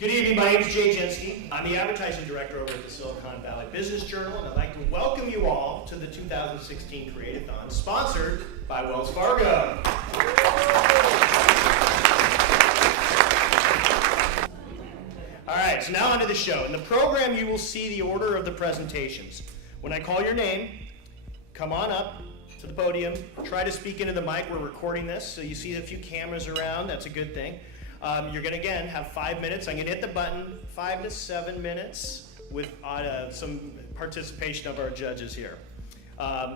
Good evening, my name is Jay Jensky. I'm the advertising director over at the Silicon Valley Business Journal, and I'd like to welcome you all to the 2016 Create A Thon, sponsored by Wells Fargo. All right, so now onto the show. In the program, you will see the order of the presentations. When I call your name, come on up to the podium, try to speak into the mic. We're recording this, so you see a few cameras around. That's a good thing. You're going to, again, have 5 minutes. I'm going to hit the button 5 to 7 minutes with some participation of our judges here.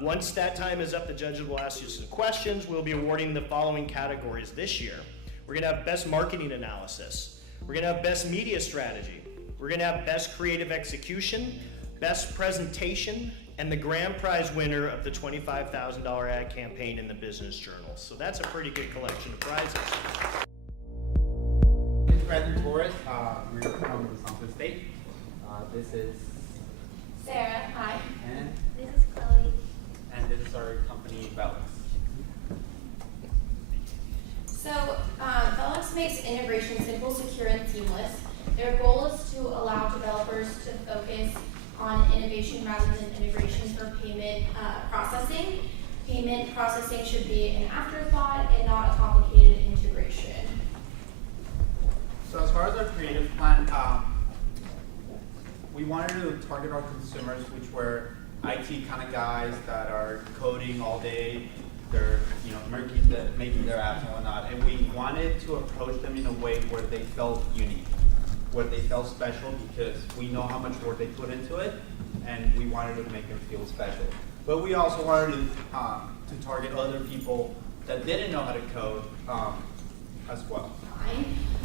Once that time is up, the judges will ask you some questions. We'll be awarding the following categories this year. We're going to have Best Marketing Analysis. We're going to have Best Media Strategy. We're going to have Best Creative Execution, Best Presentation, and the grand prize winner of the $25,000 ad campaign in the Business Journal. So that's a pretty good collection of prizes. Brandon Torres, we're from the San Jose State. This is Sarah, hi. And This is Chloe. and this is our company, Velux. So, Velux makes integration simple, secure, and seamless. Their goal is to allow developers to focus on innovation rather than integration for payment processing. Payment processing should be an afterthought and not a complicated integration. So as far as our creative plan, we wanted to target our consumers, which were IT kind of guys that are coding all day. They're making their apps and whatnot, and we wanted to approach them in a way where they felt unique, where they felt special, because we know how much work they put into it, and we wanted to make them feel special. But we also wanted to target other people that didn't know how to code as well.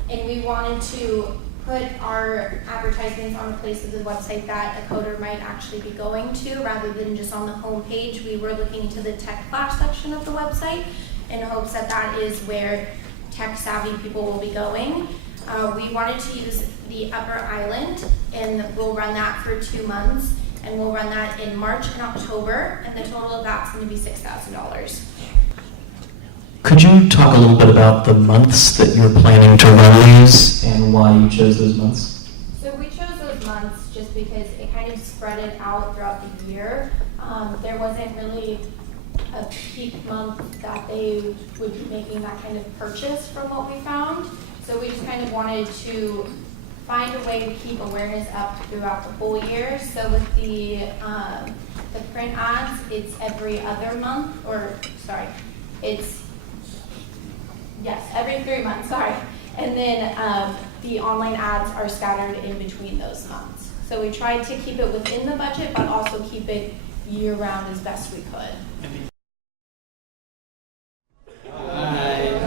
And we wanted to put our advertisements on a place of the website that a coder might actually be going to rather than just on the home page. We were looking to the tech flash section of the website in hopes that that is where tech savvy people will be going. We wanted to use the upper island, and we'll run that for 2 months, and we'll run that in March and October, and the total of that's going to be $6,000. Could you talk a little bit about the months that you're planning to run these and why you chose those months? So we chose those months just because it kind of spread it out throughout the year. There wasn't really a peak month that they would be making that kind of purchase from what we found. So we just kind of wanted to find a way to keep awareness up throughout the whole year. So with the print ads, it's every other month, every 3 months, sorry. And then the online ads are scattered in between those months. So we tried to keep it within the budget, but also keep it year-round as best we could. Hi.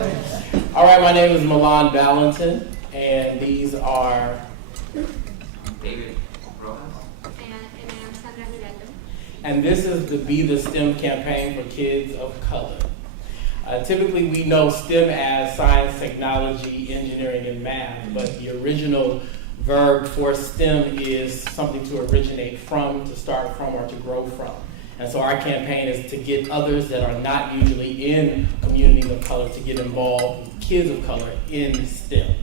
All right, my name is Milan Valentin, and these are David Rojas. And I'm Sandra Miranda. and this is the Be the STEM campaign for kids of color. Typically, we know STEM as science, technology, engineering, and math, but the original verb for STEM is something to originate from, to start from, or to grow from. And so our campaign is to get others that are not usually in communities of color to get involved, kids of color, in STEM.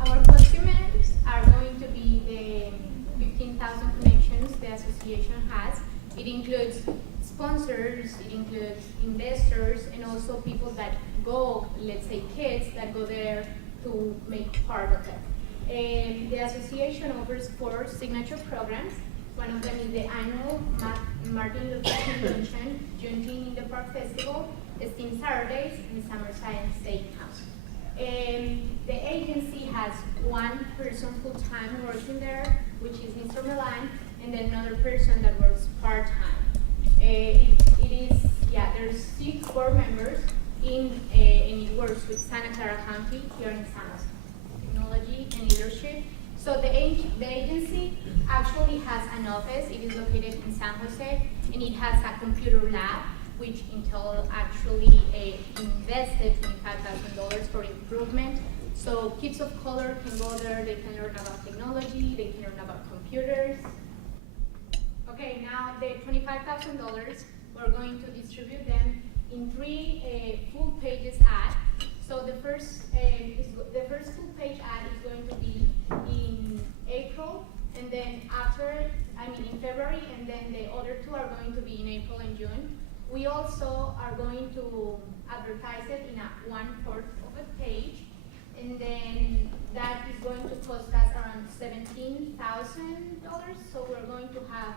Our customers are going to be the 15,000 connections the association has. It includes sponsors, it includes investors, and also people that go, let's say kids that go there to make part of it. And the association offers 4 signature programs. One of them is the annual Martin Luther King Luncheon, Juneteenth in the Park Festival, STEAM Saturdays, and Summer Science Day Camp. The agency has 1 person full-time working there, which is Mr. Milan, and then another person that works part-time. There's 6 board members and it works with Santa Clara County here in San Jose. Technology and leadership. So the agency actually has an office. It is located in San Jose, and it has a computer lab, which Intel actually invested $25,000 for improvement. So kids of color can go there, they can learn about technology, they can learn about computers. Okay, now the $25,000, we're going to distribute them in 3 full pages ads. So the first two-page ad is going to be in April, and then in February, and then the other two are going to be in April and June. We also are going to advertise it in a 1/4 of a page, and then that is going to cost us around $17,000. So we're going to have,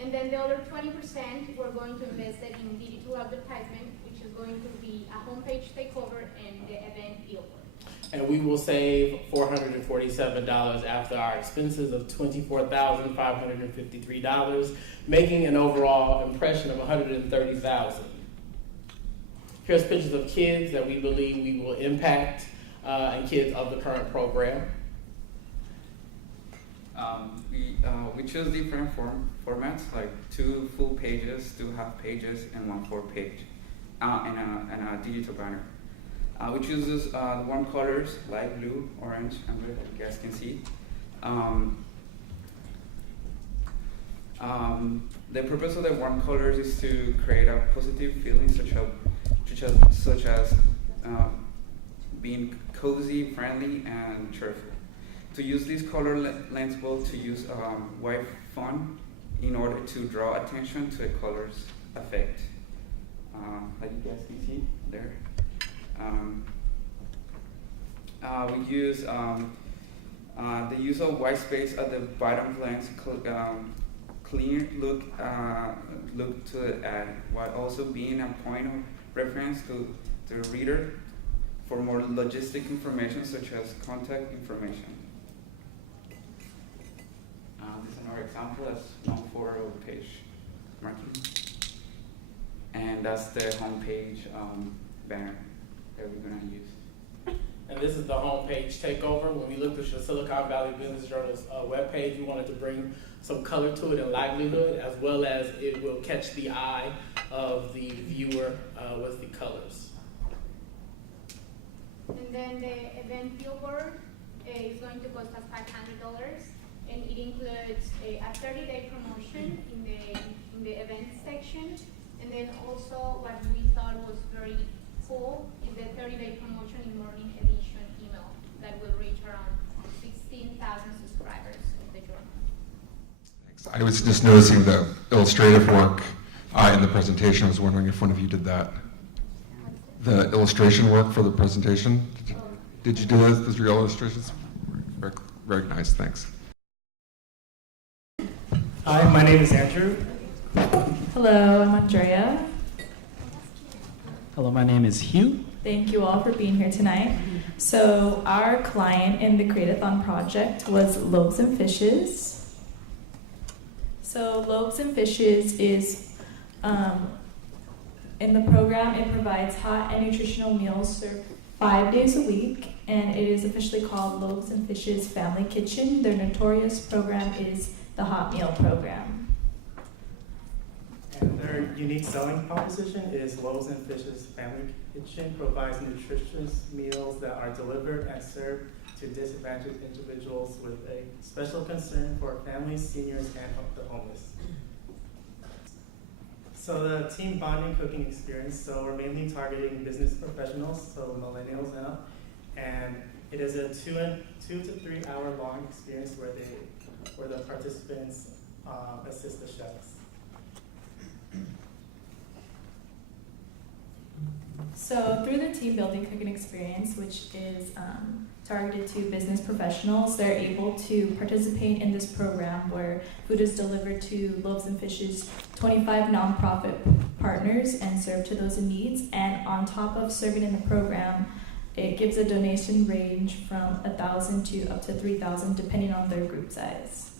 and then the other 20% we're going to invest it in digital advertisement, which is going to be a homepage takeover and the event billboard. And we will save $447 after our expenses of $24,553, making an overall impression of $130,000. Here's pictures of kids that we believe we will impact and kids of the current program. We chose different formats, like 2 full pages, 2 half pages, and 1 4 page, and a digital banner. We choose the warm colors, light blue, orange, and red, as you guys can see. The purpose of the warm colors is to create a positive feeling, such as being cozy, friendly, and cheerful. To use this color lens well to use white font in order to draw attention to the color's effect. Like you guys can see there. We use the use of white space at the bottom of the lens, clear look to the ad, while also being a point of reference to the reader for more logistic information such as contact information. This is another example. That's 1/4 page marking, and that's the homepage banner that we're gonna use. And this is the homepage takeover. When we looked at the Silicon Valley Business Journal's webpage, we wanted to bring some color to it and livelihood, as well as it will catch the eye of the viewer with the colors. And then the event billboard is going to cost us $500, and it includes a 30-day promotion in the event section, and then also what we thought was very cool is the 30-day promotion in morning edition email that will reach around 16,000 subscribers of the journal. Thanks. I was just noticing the illustrative work in the presentation. I was wondering if one of you did that. The illustration work for the presentation. Did you do those? Those real illustrations? Very, very nice. Thanks. Hi, my name is Andrew. Hello, I'm Andrea. Hello, my name is Hugh. Thank you all for being here tonight. So our client in the Create A Thon project was Loaves and Fishes. So Loaves and Fishes is, in the program, it provides hot and nutritional meals served 5 days a week, and it is officially called Loaves and Fishes Family Kitchen. Their notorious program is the Hot Meal Program. And their unique selling proposition is Loaves and Fishes Family Kitchen provides nutritious meals that are delivered and served to disadvantaged individuals with a special concern for families, seniors, and the homeless. So the team bonding cooking experience, so we're mainly targeting business professionals, so millennials and up, and it is a 2 to 3 hour long experience where the participants assist the chefs. So through the team building cooking experience, which is targeted to business professionals, they're able to participate in this program where food is delivered to Loaves and Fishes 25 nonprofit partners and served to those in needs. And on top of serving in the program, it gives a donation range from $1,000 to up to $3,000 depending on their group size.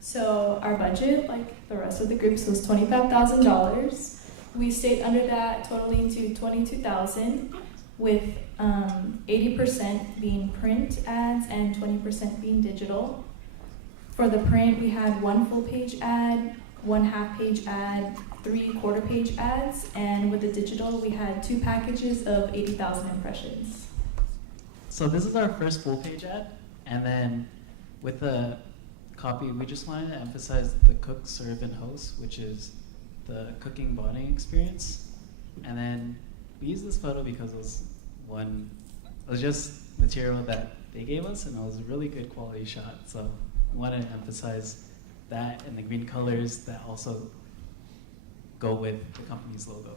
So our budget, like the rest of the groups, was $25,000. We stayed under that, totaling to $22,000, with 80% being print ads and 20% being digital. For the print, we had 1 full page ad, 1 half page ad, 3 quarter page ads, and with the digital, we had 2 packages of 80,000 impressions. So this is our first full page ad, and then with the copy, we just wanted to emphasize the cook, serve, and host, which is the cooking bonding experience. And then we used this photo because it was just material that they gave us, and it was a really good quality shot. So I wanted to emphasize that and the green colors that also go with the company's logo.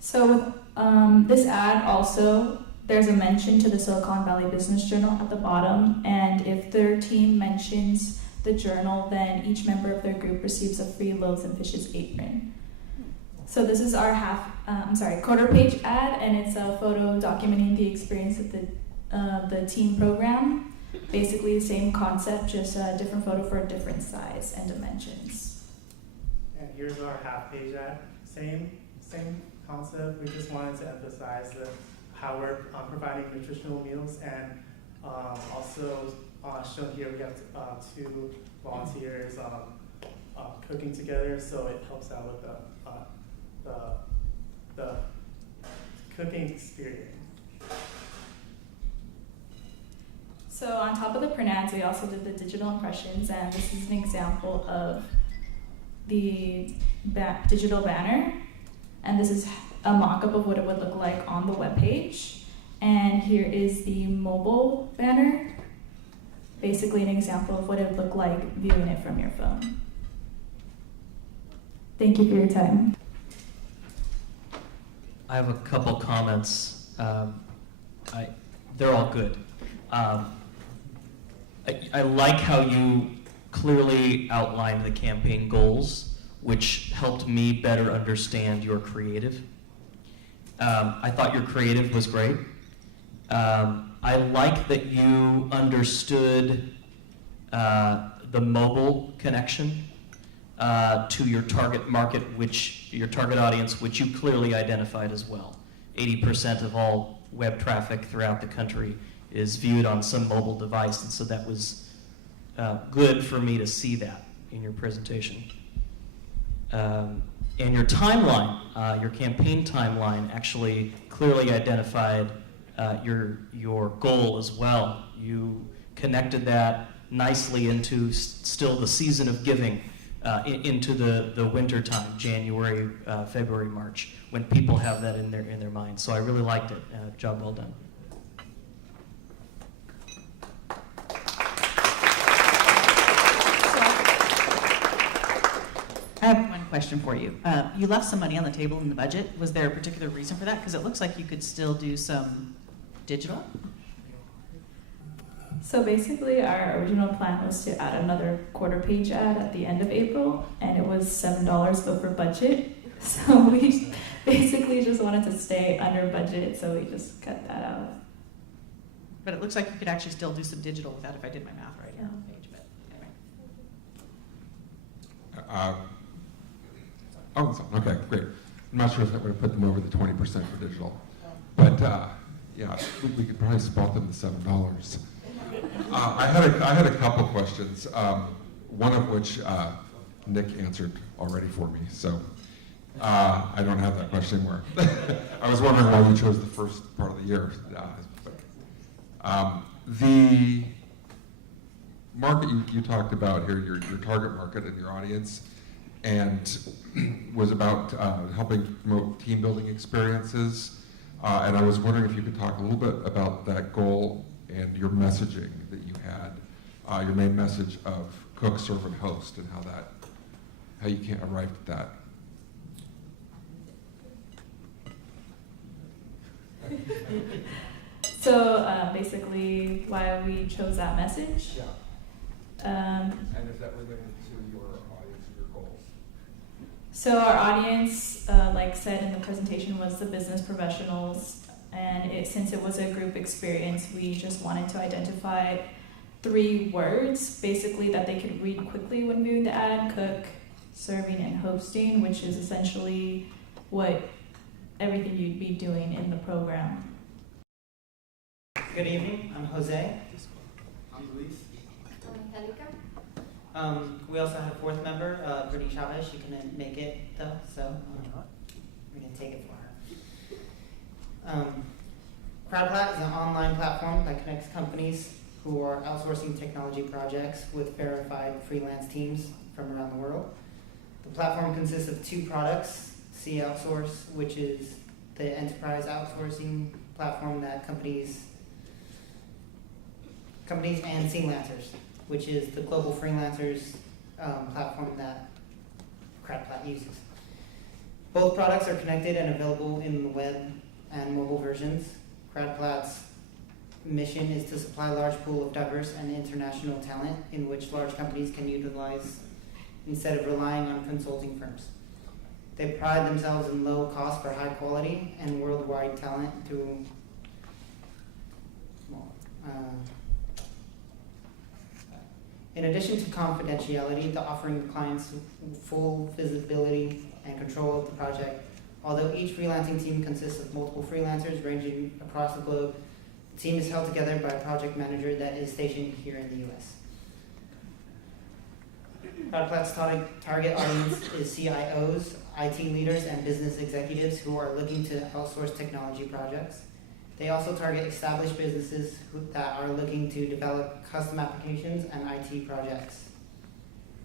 So with this ad also, there's a mention to the Silicon Valley Business Journal at the bottom, and if their team mentions the journal, then each member of their group receives a free Loaves and Fishes apron. So this is our quarter page ad, and it's a photo documenting the experience of the team program. Basically the same concept, just a different photo for a different size and dimensions. And here's our half page ad. Same concept. We just wanted to emphasize how we're providing nutritional meals, and also shown here we have two volunteers cooking together, so it helps out with the cooking experience. So on top of the print ads, we also did the digital impressions, and this is an example of the digital banner. And this is a mock-up of what it would look like on the webpage. And here is the mobile banner, basically an example of what it would look like viewing it from your phone. Thank you for your time. I have a couple comments. They're all good. I like how you clearly outlined the campaign goals, which helped me better understand your creative. I thought your creative was great. I like that you understood the mobile connection to your target market, your target audience, which you clearly identified as well. 80% of all web traffic throughout the country is viewed on some mobile device, and so that was good for me to see that in your presentation. And your timeline, your campaign timeline, actually clearly identified your goal as well. You connected that nicely into still the season of giving, into the winter time, January, February, March, when people have that in their mind. So I really liked it. Job well done. I have one question for you. You left some money on the table in the budget. Was there a particular reason for that? Because it looks like you could still do some digital. So basically our original plan was to add another quarter page ad at the end of April, and it was $7 over budget. So we basically just wanted to stay under budget, so we just cut that out. But it looks like you could actually still do some digital with that if I did my math right here on the page. But anyway. Okay, great. I'm not sure if that would have put them over the 20% for digital, but yeah, we could probably spot them to $7. I had a couple questions, one of which Nick answered already for me, so I don't have that question anymore. I was wondering why you chose the first part of the year. The market you talked about here, your target market and your audience, and was about helping promote team building experiences. And I was wondering if you could talk a little bit about that goal and your messaging that you had, your main message of cook, serve, and host, and how you arrived at that. So basically why we chose that message. Yeah. And is that related to your audience, your goals? So our audience, like said in the presentation, was the business professionals, and since it was a group experience, we just wanted to identify 3 words, basically, that they could read quickly when viewing the ad: cook, serving, and hosting, which is essentially everything you'd be doing in the program. Good evening, I'm Jose. I'm Luis. I'm Angelica. We also have a 4th member, Brittany Chavez. She couldn't make it though, so we're going to take it for her. CrowdPlat is an online platform that connects companies who are outsourcing technology projects with verified freelance teams from around the world. The platform consists of 2 products, C Outsource, which is the enterprise outsourcing platform that companies and freelancers, which is the global freelancers platform that CrowdPlat uses. Both products are connected and available in the web and mobile versions. CrowdPlat's mission is to supply a large pool of diverse and international talent in which large companies can utilize instead of relying on consulting firms. They pride themselves in low cost for high quality and worldwide talent through in addition to confidentiality, the offering clients full visibility and control of the project. Although each freelancing team consists of multiple freelancers ranging across the globe, the team is held together by a project manager that is stationed here in the US. CrowdPlat's target audience is CIOs, IT leaders, and business executives who are looking to outsource technology projects. They also target established businesses that are looking to develop custom applications and IT projects.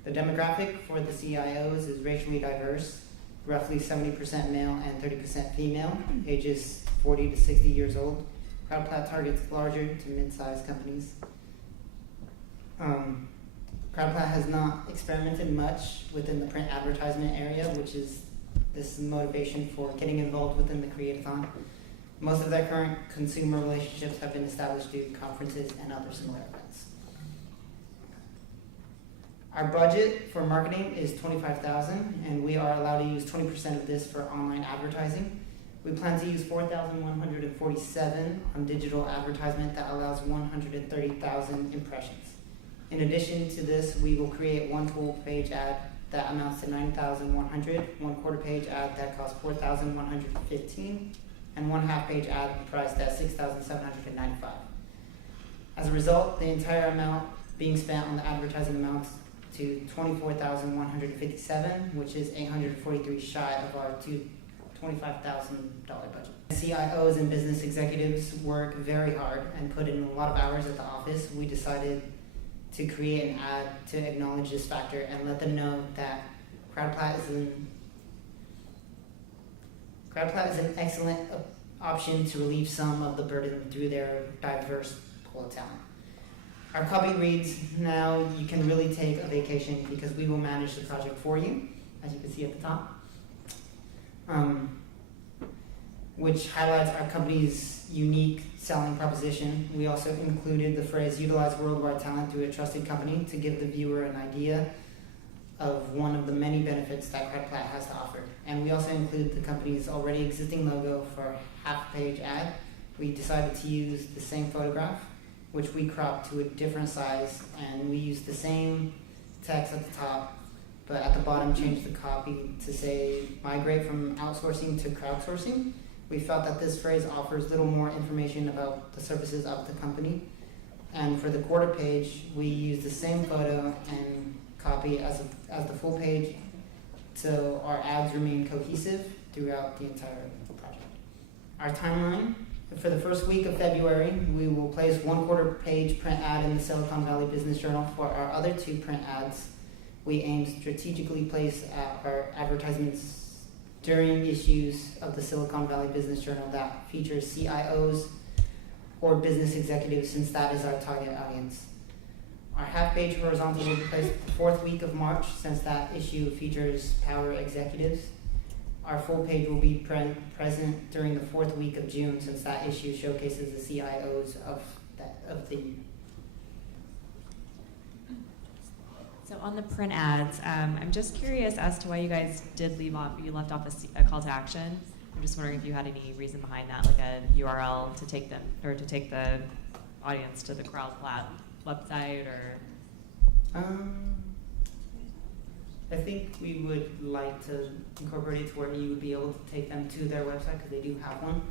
The demographic for the CIOs is racially diverse, roughly 70% male and 30% female, ages 40 to 60 years old. CrowdPlat targets larger to mid-sized companies. CrowdPlat has not experimented much within the print advertisement area, which is this motivation for getting involved within the Create A Thon. Most of their current consumer relationships have been established through conferences and other similar events. Our budget for marketing is $25,000, and we are allowed to use 20% of this for online advertising. We plan to use 4,147 on digital advertisement that allows 130,000 impressions. In addition to this, we will create one full page ad that amounts to 9,100, one quarter page ad that costs 4,115, and one half page ad priced at 6,795. As a result, the entire amount being spent on the advertising amounts to 24,157, which is 843 shy of our $25,000 budget. CIOs and business executives work very hard and put in a lot of hours at the office. We decided to create an ad to acknowledge this factor and let them know that CrowdPlat is an excellent option to relieve some of the burden through their diverse pool of talent. Our copy reads, now you can really take a vacation because we will manage the project for you, as you can see at the top, which highlights our company's unique selling proposition. We also included the phrase, utilize worldwide talent through a trusted company, to give the viewer an idea of one of the many benefits that CrowdPlat has to offer. And we also include the company's already existing logo for a half-page ad. We decided to use the same photograph, which we cropped to a different size, and we used the same text at the top, but at the bottom changed the copy to say, migrate from outsourcing to crowdsourcing. We felt that this phrase offers little more information about the services of the company. And for the quarter page, we used the same photo and copy as the full page, so our ads remain cohesive throughout the entire project. Our timeline: for the first week of February, we will place one quarter page print ad in the Silicon Valley Business Journal. For our other 2 print ads, we aim strategically place our advertisements during issues of the Silicon Valley Business Journal that features CIOs or business executives, since that is our target audience. Our half-page horizontal will be placed the 4th week of March, since that issue features power executives. Our full page will be present during the 4th week of June, since that issue showcases the CIOs of the. So on the print ads, I'm just curious as to why you guys you left off a call to action. I'm just wondering if you had any reason behind that, like a URL to take them, or to take the audience to the CrowdPlat website, or? I think we would like to incorporate it to where you would be able to take them to their website, because they do have one.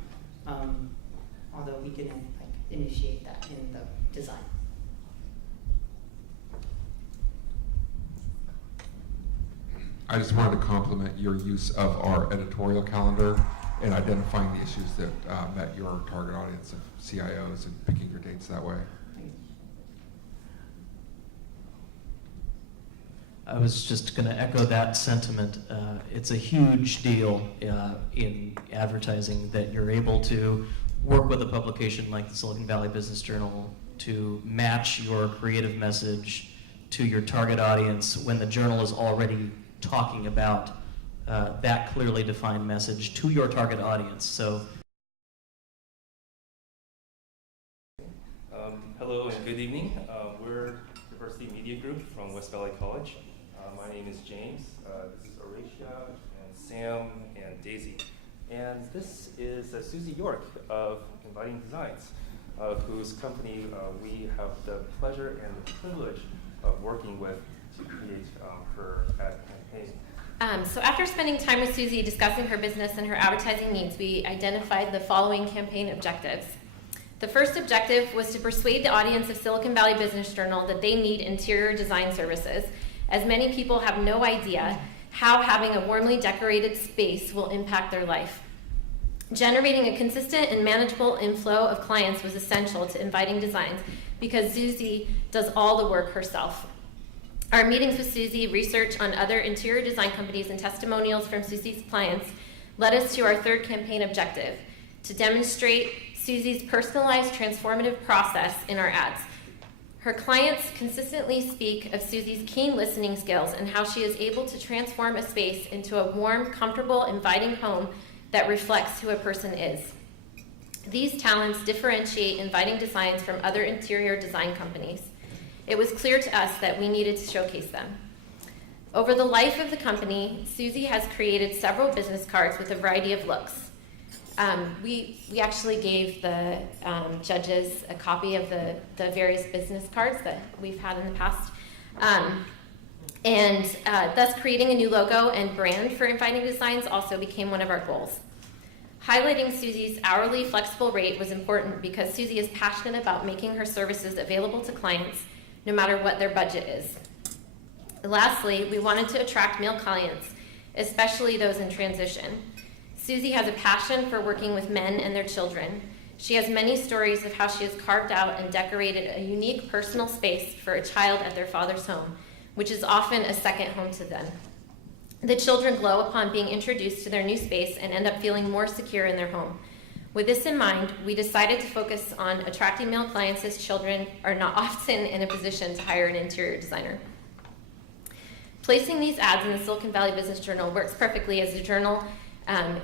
Although we can initiate that in the design. I just wanted to compliment your use of our editorial calendar and identifying the issues that met your target audience of CIOs and picking your dates that way. I was just going to echo that sentiment. It's a huge deal in advertising that you're able to work with a publication like the Silicon Valley Business Journal to match your creative message to your target audience when the journal is already talking about that clearly defined message to your target audience. So, hello and good evening. We're Diversity Media Group from West Valley College. My name is James. This is Horatia and Sam and Daisy. And this is Susie York of Inviting Designs, whose company we have the pleasure and the privilege of working with to create her ad campaign. So after spending time with Susie discussing her business and her advertising needs, we identified the following campaign objectives. The first objective was to persuade the audience of Silicon Valley Business Journal that they need interior design services, as many people have no idea how having a warmly decorated space will impact their life. Generating a consistent and manageable inflow of clients was essential to Inviting Designs because Susie does all the work herself. Our meetings with Susie, research on other interior design companies, and testimonials from Susie's clients led us to our third campaign objective, to demonstrate Susie's personalized transformative process in our ads. Her clients consistently speak of Susie's keen listening skills and how she is able to transform a space into a warm, comfortable, inviting home that reflects who a person is. These talents differentiate Inviting Designs from other interior design companies. It was clear to us that we needed to showcase them. Over the life of the company, Susie has created several business cards with a variety of looks. We actually gave the judges a copy of the various business cards that we've had in the past. Thus creating a new logo and brand for Inviting Designs also became one of our goals. Highlighting Susie's hourly flexible rate was important because Susie is passionate about making her services available to clients no matter what their budget is. Lastly, we wanted to attract male clients, especially those in transition. Susie has a passion for working with men and their children. She has many stories of how she has carved out and decorated a unique personal space for a child at their father's home, which is often a second home to them. The children glow upon being introduced to their new space and end up feeling more secure in their home. With this in mind, we decided to focus on attracting male clients as children are not often in a position to hire an interior designer. Placing these ads in the Silicon Valley Business Journal works perfectly as the journal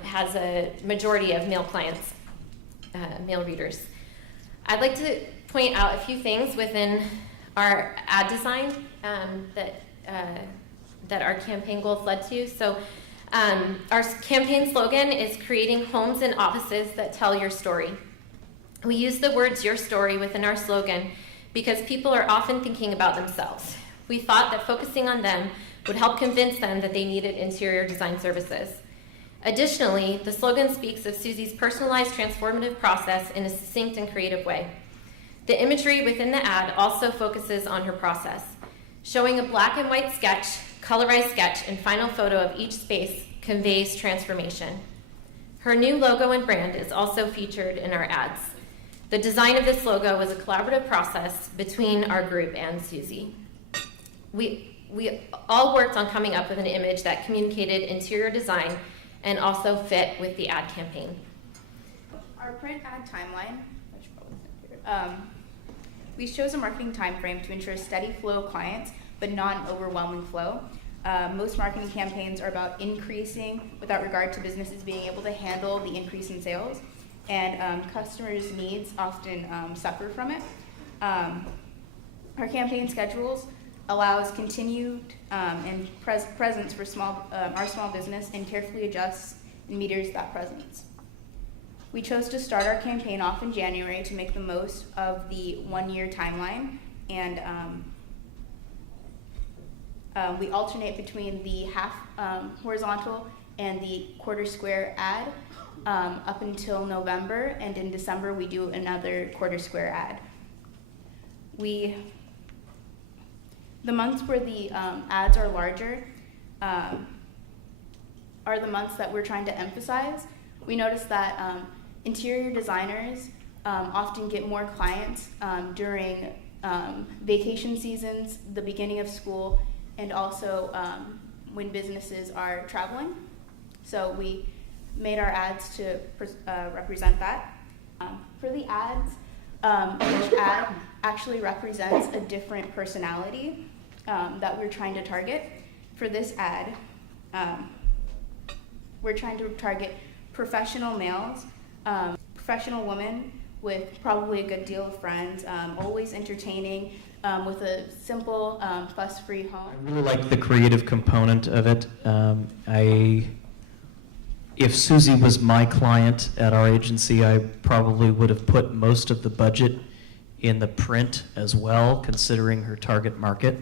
has a majority of male clients, male readers. I'd like to point out a few things within our ad design that our campaign goals led to. So our campaign slogan is creating homes and offices that tell your story. We use the words your story within our slogan because people are often thinking about themselves. We thought that focusing on them would help convince them that they needed interior design services. Additionally, the slogan speaks of Susie's personalized transformative process in a succinct and creative way. The imagery within the ad also focuses on her process, showing a black and white sketch, colorized sketch, and final photo of each space conveys transformation. Her new logo and brand is also featured in our ads. The design of this logo was a collaborative process between our group and Susie. We all worked on coming up with an image that communicated interior design and also fit with the ad campaign. Our print ad timeline, we chose a marketing time frame to ensure a steady flow of clients, but not an overwhelming flow. Most marketing campaigns are about increasing without regard to businesses being able to handle the increase in sales, and customers' needs often suffer from it. Our campaign schedules allows continued and presence for our small business and carefully adjusts and meters that presence. We chose to start our campaign off in January to make the most of the 1-year timeline, and we alternate between the half horizontal and the quarter square ad up until November, and in December we do another quarter square ad. The months where the ads are larger are the months that we're trying to emphasize. We noticed that interior designers often get more clients during vacation seasons, the beginning of school, and also when businesses are traveling. So we made our ads to represent that. For the ads, each ad actually represents a different personality that we're trying to target. For this ad, we're trying to target professional males, professional women with probably a good deal of friends, always entertaining, with a simple, fuss-free home. I really like the creative component of it. If Susie was my client at our agency, I probably would have put most of the budget in the print as well, considering her target market,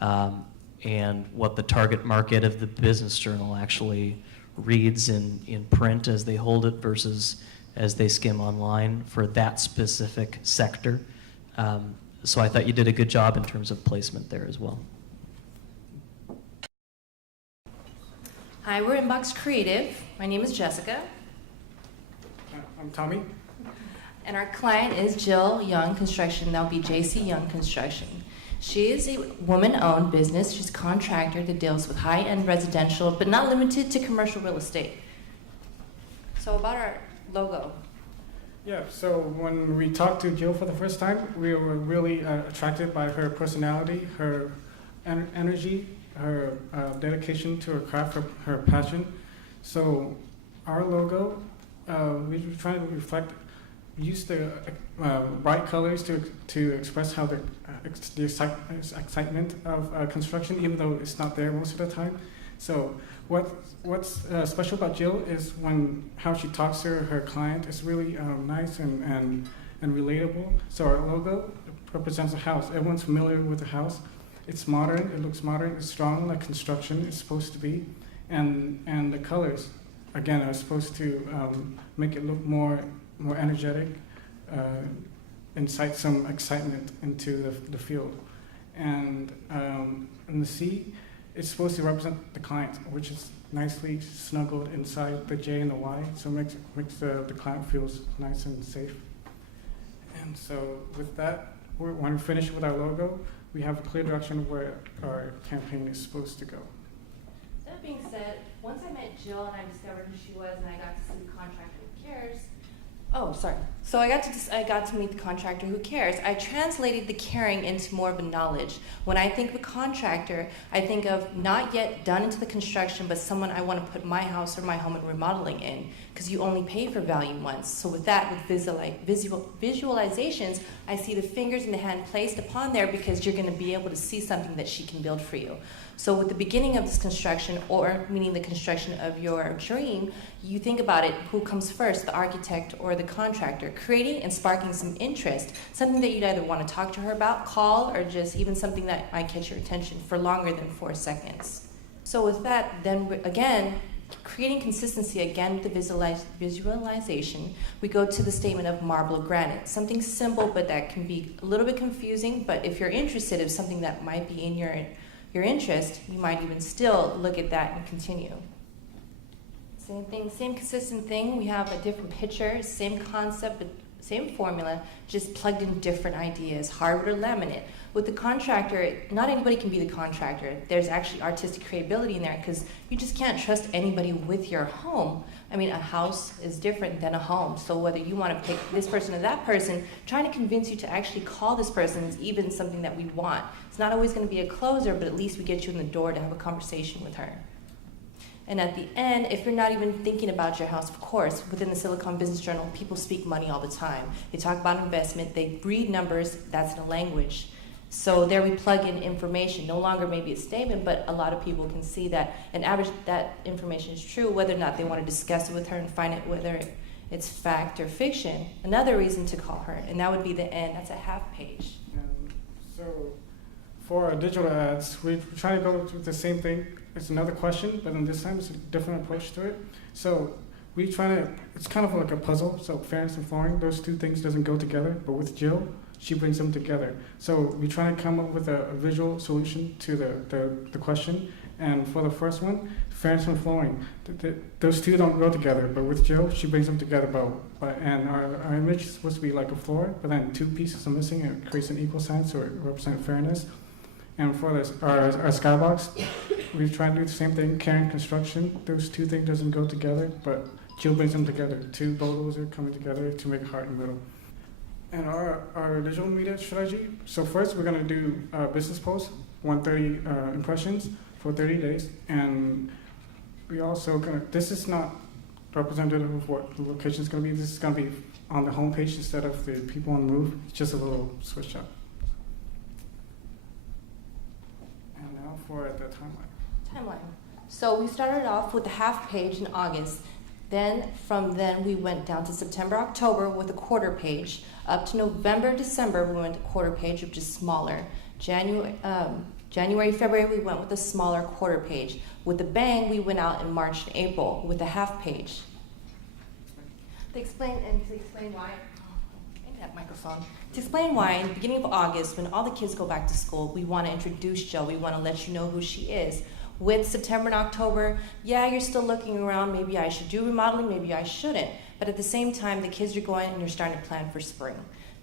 and what the target market of the Business Journal actually reads in print as they hold it versus as they skim online for that specific sector. So I thought you did a good job in terms of placement there as well. Hi, we're Inbox Creative. My name is Jessica. I'm Tommy. And our client is Jill Young Construction. That'll be JC Young Construction. She is a woman-owned business. She's a contractor that deals with high-end residential, but not limited to commercial real estate. So about our logo. Yeah, so when we talked to Jill for the first time, we were really attracted by her personality, her energy, her dedication to her craft, her passion. So our logo, we were trying to reflect, use the bright colors to express how the excitement of construction, even though it's not there most of the time. So what's special about Jill is how she talks to her client is really nice and relatable. So our logo represents a house. Everyone's familiar with the house. It's modern. It looks modern. It's strong, like construction is supposed to be, and the colors, again, are supposed to make it look more energetic, incite some excitement into the field, and the C, it's supposed to represent the client, which is nicely snuggled inside the J and the Y, so it makes the client feels nice and safe. And so with that, when we finish with our logo, we have a clear direction of where our campaign is supposed to go. That being said, once I met Jill and I discovered who she was and I got to see the contractor who cares. Oh, sorry. So I got to meet the contractor who cares. I translated the caring into more of a knowledge. When I think of a contractor, I think of not yet done into the construction, but someone I want to put my house or my home in remodeling in, because you only pay for value once. So with that, with visualizations, I see the fingers and the hand placed upon there because you're going to be able to see something that she can build for you. So with the beginning of this construction, or meaning the construction of your dream, you think about it, who comes first, the architect or the contractor, creating and sparking some interest, something that you'd either want to talk to her about, call, or just even something that might catch your attention for longer than 4 seconds. So with that, then again, creating consistency again with the visualization, we go to the statement of marble granite, something simple but that can be a little bit confusing, but if you're interested in something that might be in your interest, you might even still look at that and continue. Same thing, same consistent thing. We have a different picture, same concept, but same formula, just plugged in different ideas, hardwood or laminate. With the contractor, not anybody can be the contractor. There's actually artistic creativity in there because you just can't trust anybody with your home. I mean, a house is different than a home. So whether you want to pick this person or that person, trying to convince you to actually call this person is even something that we want. It's not always going to be a closer, but at least we get you in the door to have a conversation with her. And at the end, if you're not even thinking about your house, of course, within the Silicon Business Journal, people speak money all the time. They talk about investment, they read numbers, that's the language. So there we plug in information, no longer maybe a statement, but a lot of people can see that an average that information is true, whether or not they want to discuss it with her and find it whether it's fact or fiction. Another reason to call her, and that would be the end. That's a half page. So for our digital ads, we try to go with the same thing. It's another question, but then this time it's a different approach to it. So we try to, it's kind of like a puzzle. So fairness and flooring, those two things doesn't go together, but with Jill, she brings them together. So we try to come up with a visual solution to the question. And for the first one, fairness and flooring, those two don't go together, but with Jill, she brings them together. And our image is supposed to be like a floor, but then two pieces are missing, and it creates an equal sign, so it represents fairness. And for our skybox, we've tried to do the same thing, caring construction. Those two things doesn't go together, but Jill brings them together. Two logos are coming together to make a heart in the middle. And our digital media strategy, so first we're gonna do business posts, 130 impressions for 30 days. And we also this is not representative of what the location is gonna be. This is gonna be on the homepage instead of the people on the move. It's just a little switch up. And now for the timeline. So we started off with a half page in August. Then from then we went down to September, October with a quarter page. Up to November, December we went to quarter page, which is smaller. January, February we went with a smaller quarter page. With the bang we went out in March and April with a half page. To explain why. Microphone. To explain why, in the beginning of August, when all the kids go back to school, we want to introduce Jill. We want to let you know who she is. With September and October, yeah, you're still looking around. Maybe I should do remodeling, maybe I shouldn't. But at the same time, the kids are going and you're starting to plan for spring.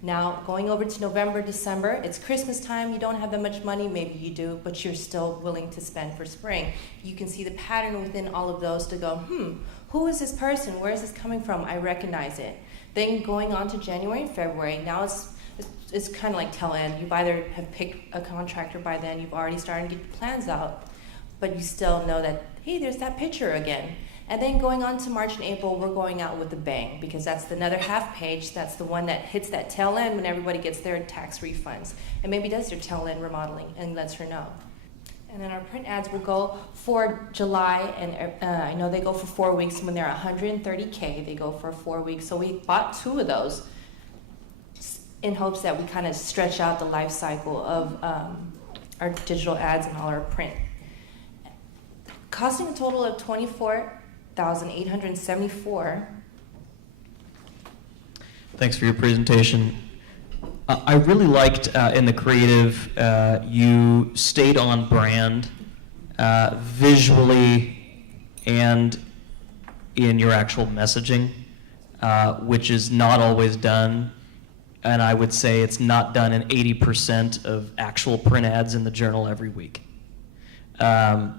Now, going over to November, December, it's Christmas time. You don't have that much money, maybe you do, but you're still willing to spend for spring. You can see the pattern within all of those to go, who is this person? Where is this coming from? I recognize it. Then going on to January and February, now it's kind of like tail end. You've either have picked a contractor by then, you've already started to get the plans out, but you still know that, hey, there's that picture again. And then going on to March and April, we're going out with a bang because that's another half page. That's the one that hits that tail end when everybody gets their tax refunds and maybe does their tail end remodeling and lets her know. And then our print ads will go for July, and I know they go for 4 weeks. When they're 130K, they go for 4 weeks. So we bought 2 of those in hopes that we kind of stretch out the life cycle of our digital ads and all our print. Costing a total of $24,874. Thanks for your presentation. I really liked in the creative, you stayed on brand visually and in your actual messaging, which is not always done. And I would say it's not done in 80% of actual print ads in the journal every week. I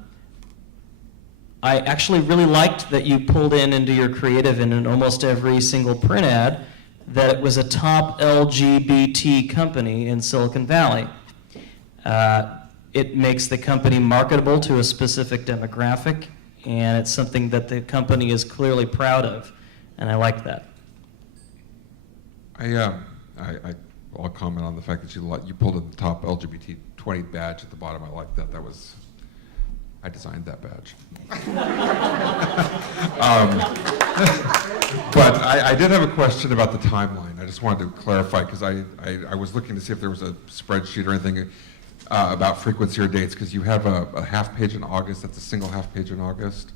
actually really liked that you pulled into your creative in almost every single print ad that it was a top LGBT company in Silicon Valley. It makes the company marketable to a specific demographic, and it's something that the company is clearly proud of, and I like that. I'll comment on the fact that you pulled in the top LGBT 20 badge at the bottom. I like that. I designed that badge. But I did have a question about the timeline. I just wanted to clarify because I was looking to see if there was a spreadsheet or anything about frequency or dates, because you have a half page in August. That's a single half page in August.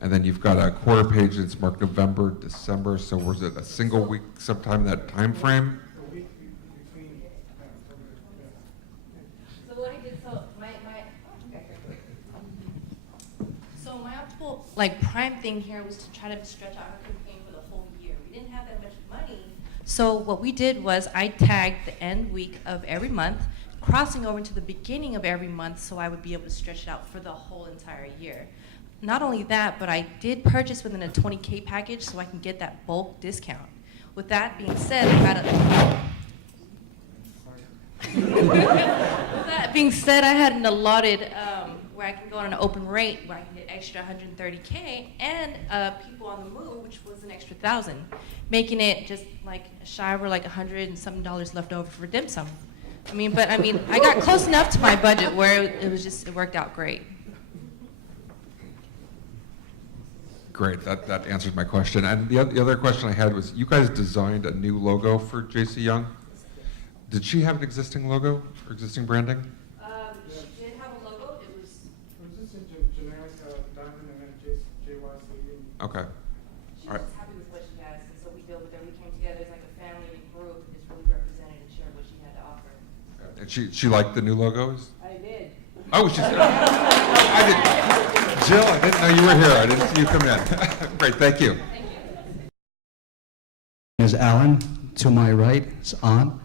And then you've got a quarter page that's marked November, December. So was it a single week sometime in that time frame? Like prime thing here was to try to stretch out our campaign for the whole year. We didn't have that much money. So what we did was I tagged the end week of every month, crossing over to the beginning of every month so I would be able to stretch it out for the whole entire year. Not only that, but I did purchase within a 20K package so I can get that bulk discount. With that being said, I had an allotted where I can go on an open rate where I can get extra 130K and people on the move, which was an extra 1,000, making it just like shy over like $100 and something left over for dim sum. I got close enough to my budget where it worked out great. Great, that answered my question. And the other question I had was, you guys designed a new logo for JC Young. Did she have an existing logo or existing branding? She did have a logo. It was just a generic diamond and then JYC. Okay. She's All right. just happy with what she has, and so we built with her. We came together as like a family and a group and just really represented and shared what she had to offer. And she liked the new logos? I did. Oh, she's Jill, I didn't know you were here. I didn't see you come in. Great, thank you. Is Alan. To my right is On.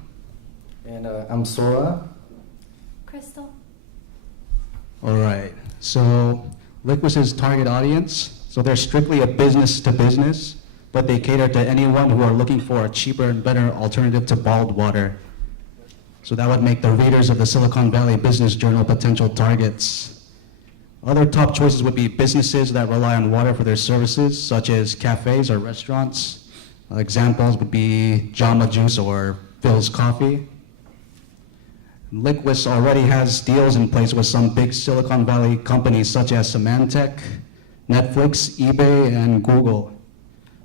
And I'm Sora. Crystal. All right. So Liquid's target audience, so they're strictly a business to business, but they cater to anyone who are looking for a cheaper and better alternative to bottled water. So that would make the readers of the Silicon Valley Business Journal potential targets. Other top choices would be businesses that rely on water for their services, such as cafes or restaurants. Examples would be Jamba Juice or Phil's Coffee. Liquid already has deals in place with some big Silicon Valley companies such as Symantec, Netflix, eBay, and Google.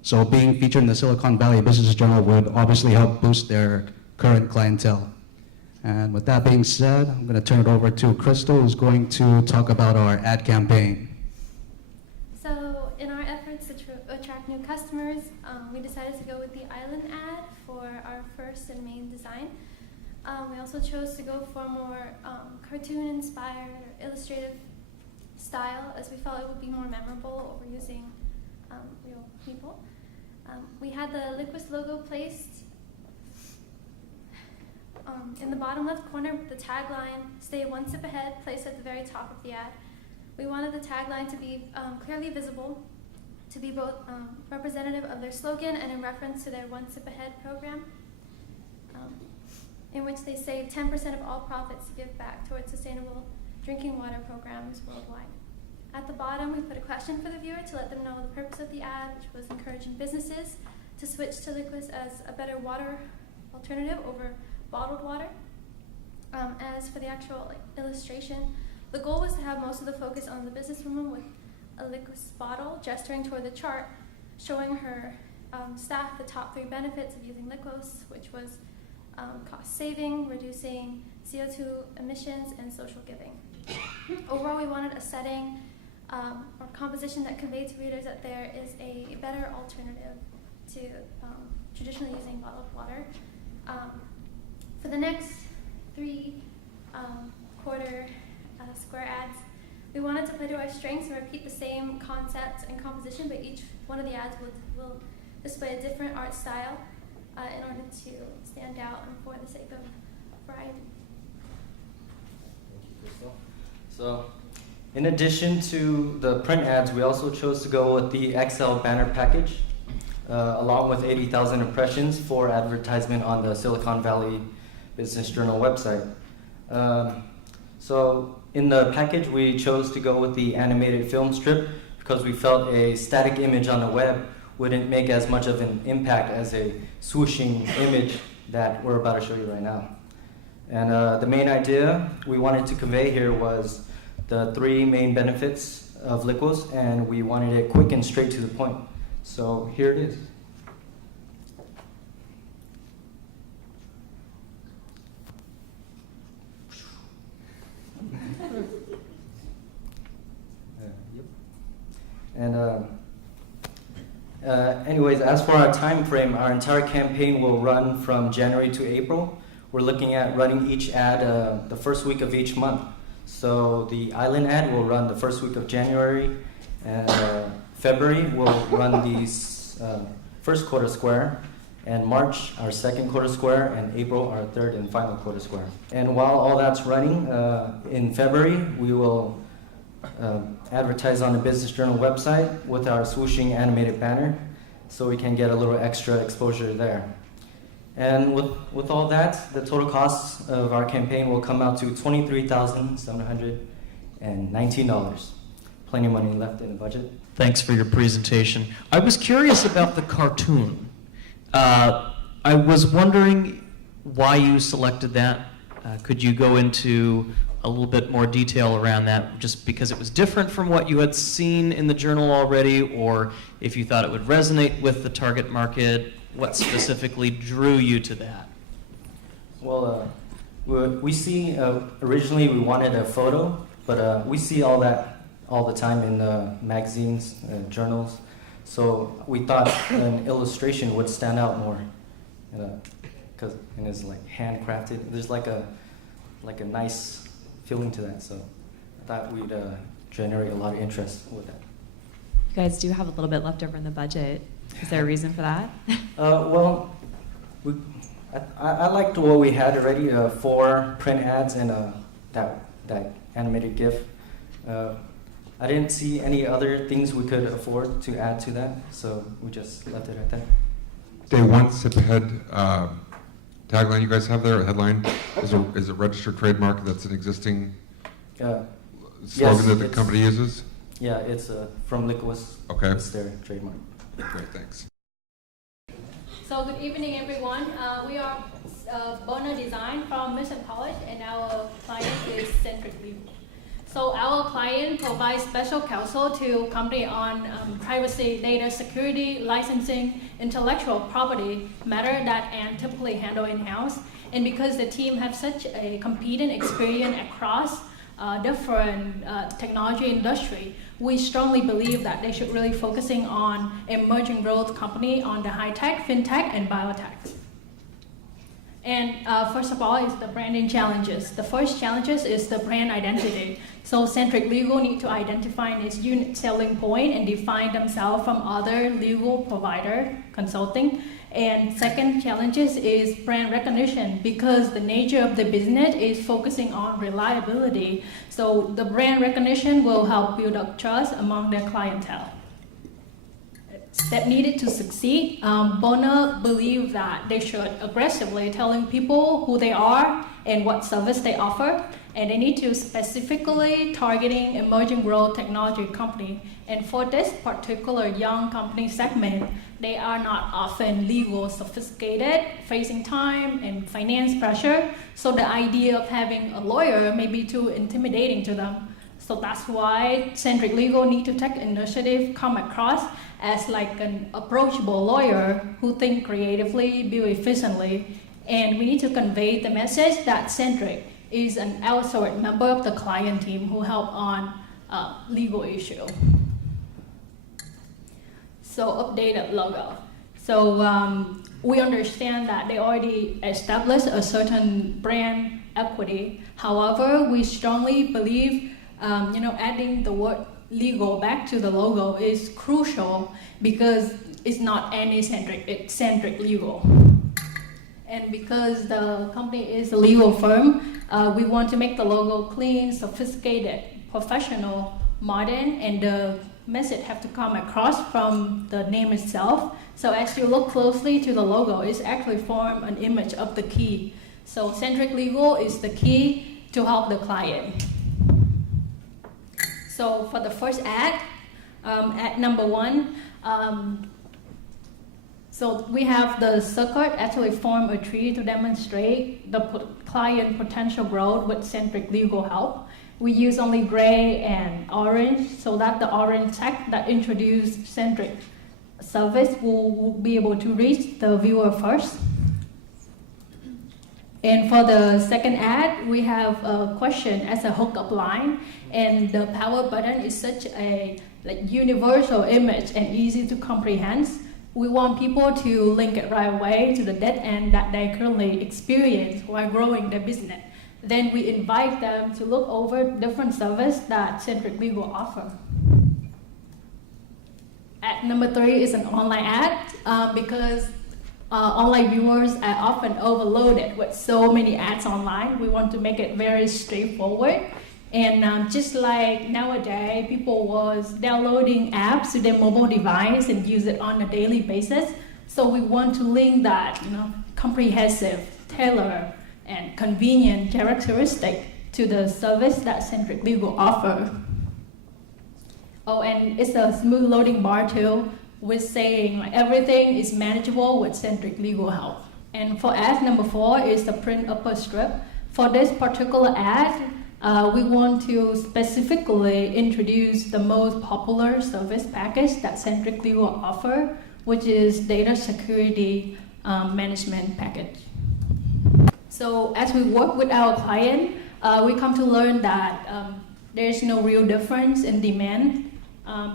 So being featured in the Silicon Valley Business Journal would obviously help boost their current clientele. And with that being said, I'm going to turn it over to Crystal, who's going to talk about our ad campaign. So in our efforts to attract new customers, we decided to go with the island ad for our first and main design. We also chose to go for a more cartoon-inspired or illustrative style, as we felt it would be more memorable over using real people. We had the Liquid logo placed in the bottom left corner with the tagline, "Stay one sip ahead," placed at the very top of the ad. We wanted the tagline to be clearly visible, to be both representative of their slogan and in reference to their One Sip Ahead program, in which they save 10% of all profits to give back towards sustainable drinking water programs worldwide. At the bottom, we put a question for the viewer to let them know the purpose of the ad, which was encouraging businesses to switch to Liquid as a better water alternative over bottled water. As for the actual illustration, the goal was to have most of the focus on the businesswoman with a Liquid bottle gesturing toward the chart, showing her staff the top 3 benefits of using Liquid, which was cost saving, reducing CO2 emissions, and social giving. Overall, we wanted a setting or composition that conveyed to readers that there is a better alternative to traditionally using bottled water. For the next 3 quarter square ads, we wanted to play to our strengths and repeat the same concepts and composition, but each one of the ads will display a different art style in order to stand out and for the sake of variety. Thank you, Crystal. So, in addition to the print ads, we also chose to go with the XL banner package, along with 80,000 impressions for advertisement on the Silicon Valley Business Journal website. So, in the package, we chose to go with the animated film strip because we felt a static image on the web wouldn't make as much of an impact as a swooshing image that we're about to show you right now. And the main idea we wanted to convey here was the 3 main benefits of Liquid, and we wanted it quick and straight to the point. So here it is. And anyways, as for our time frame, our entire campaign will run from January to April. We're looking at running each ad the first week of each month. So the island ad will run the first week of January, and February will run the first quarter square, and March our second quarter square, and April our third and final quarter square. And while all that's running, in February we will advertise on the Business Journal website with our swooshing animated banner, so we can get a little extra exposure there. And with all that, the total cost of our campaign will come out to $23,719. Plenty of money left in the budget. Thanks for your presentation. I was curious about the cartoon. I was wondering why you selected that. Could you go into a little bit more detail around that, just because it was different from what you had seen in the journal already, or if you thought it would resonate with the target market? What specifically drew you to that? Well, we see, originally we wanted a photo, but we see all that all the time in magazines, journals. So we thought an illustration would stand out more, because it's like handcrafted. There's like a nice feeling to that. So I thought we'd generate a lot of interest with that. You guys do have a little bit left over in the budget. Is there a reason for that? Well, I liked what we had already, 4 print ads and that animated GIF. I didn't see any other things we could afford to add to that, so we just left it at that. Day one, sip ahead tagline you guys have there, a headline, is a registered trademark that's an existing slogan Yes, that the it's- company uses? Yeah, it's from Liquid. Okay. It's their trademark. Great, thanks. So good evening, everyone. We are Bono Design from Mission College, and our client is Centric Legal. So our client provides special counsel to company on privacy, data security, licensing, intellectual property matter that and typically handle in-house. And because the team have such a competent experience across different technology industry, we strongly believe that they should really focusing on emerging growth company on the high tech, fintech, and biotech. And first of all is the branding challenges. The first challenges is the brand identity. So Centric Legal need to identify its unique selling point and define themselves from other legal provider consulting. And second challenges is brand recognition, because the nature of the business is focusing on reliability. So the brand recognition will help build up trust among their clientele. Step needed to succeed, Bono believe that they should aggressively telling people who they are and what service they offer, and they need to specifically targeting emerging growth technology company. And for this particular young company segment, they are not often legal sophisticated, facing time and finance pressure. So the idea of having a lawyer may be too intimidating to them. So that's why Centric Legal need to take initiative, come across as like an approachable lawyer who think creatively, build efficiently. And we need to convey the message that Centric is an outsourced member of the client team who help on legal issue. So updated logo. So we understand that they already established a certain brand equity. However, we strongly believe adding the word legal back to the logo is crucial, because it's not any centric, it's Centric Legal. And because the company is a legal firm, we want to make the logo clean, sophisticated, professional, modern, and the message have to come across from the name itself. So as you look closely to the logo, it's actually form an image of the key. So Centric Legal is the key to help the client. So for the first ad number 1, so we have the circuit actually form a tree to demonstrate the client potential growth with Centric Legal help. We use only gray and orange, so that the orange text that introduced Centric service will be able to reach the viewer first. And for the second ad, we have a question as a hookup line, and the power button is such a universal image and easy to comprehend. We want people to link it right away to the dead end that they currently experience while growing their business. Then we invite them to look over different services that Centric Legal offer. Ad number 3 is an online ad, because online viewers are often overloaded with so many ads online. We want to make it very straightforward. And just like nowadays, people was downloading apps to their mobile device and use it on a daily basis. So we want to link that, comprehensive, tailored, and convenient characteristic to the service that Centric Legal offer. Oh, and it's a smooth loading bar too, with saying everything is manageable with Centric Legal help. And for ad number 4 is the print upper strip. For this particular ad, we want to specifically introduce the most popular service package that Centric Legal offer, which is data security management package. So as we work with our client, we come to learn that there's no real difference in demand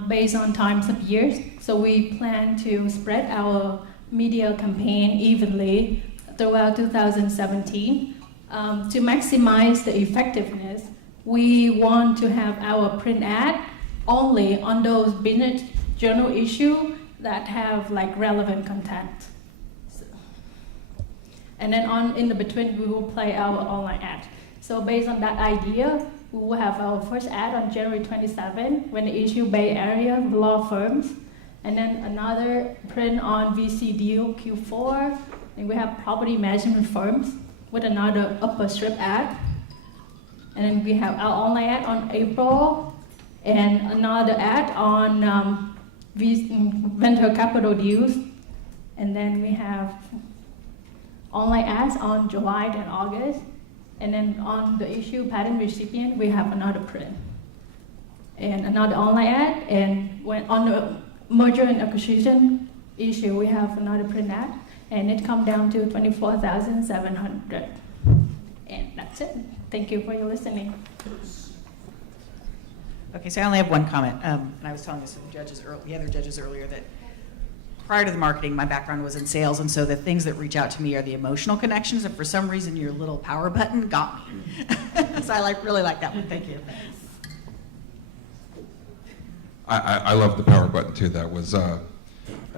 based on times of years. So we plan to spread our media campaign evenly throughout 2017. To maximize the effectiveness, we want to have our print ad only on those business journal issues that have relevant content. And then in the between, we will play our online ad. So based on that idea, we will have our first ad on January 27 when the issue Bay Area law firms. And then another print on VCDU Q4. And we have property management firms with another upper strip ad. And then we have our online ad on April and another ad on venture capital deals. And then we have online ads on July and August. And then on the issue patent recipient, we have another print and another online ad. And when on the merger and acquisition issue, we have another print ad, and it comes down to 24,700. And that's it. Thank you for your listening. Okay, so I only have one comment. And I was telling the other judges earlier that prior to the marketing, my background was in sales, and so the things that reach out to me are the emotional connections, and for some reason your little power button got me. So I really like that one. Thank you. I love the power button too. That was, and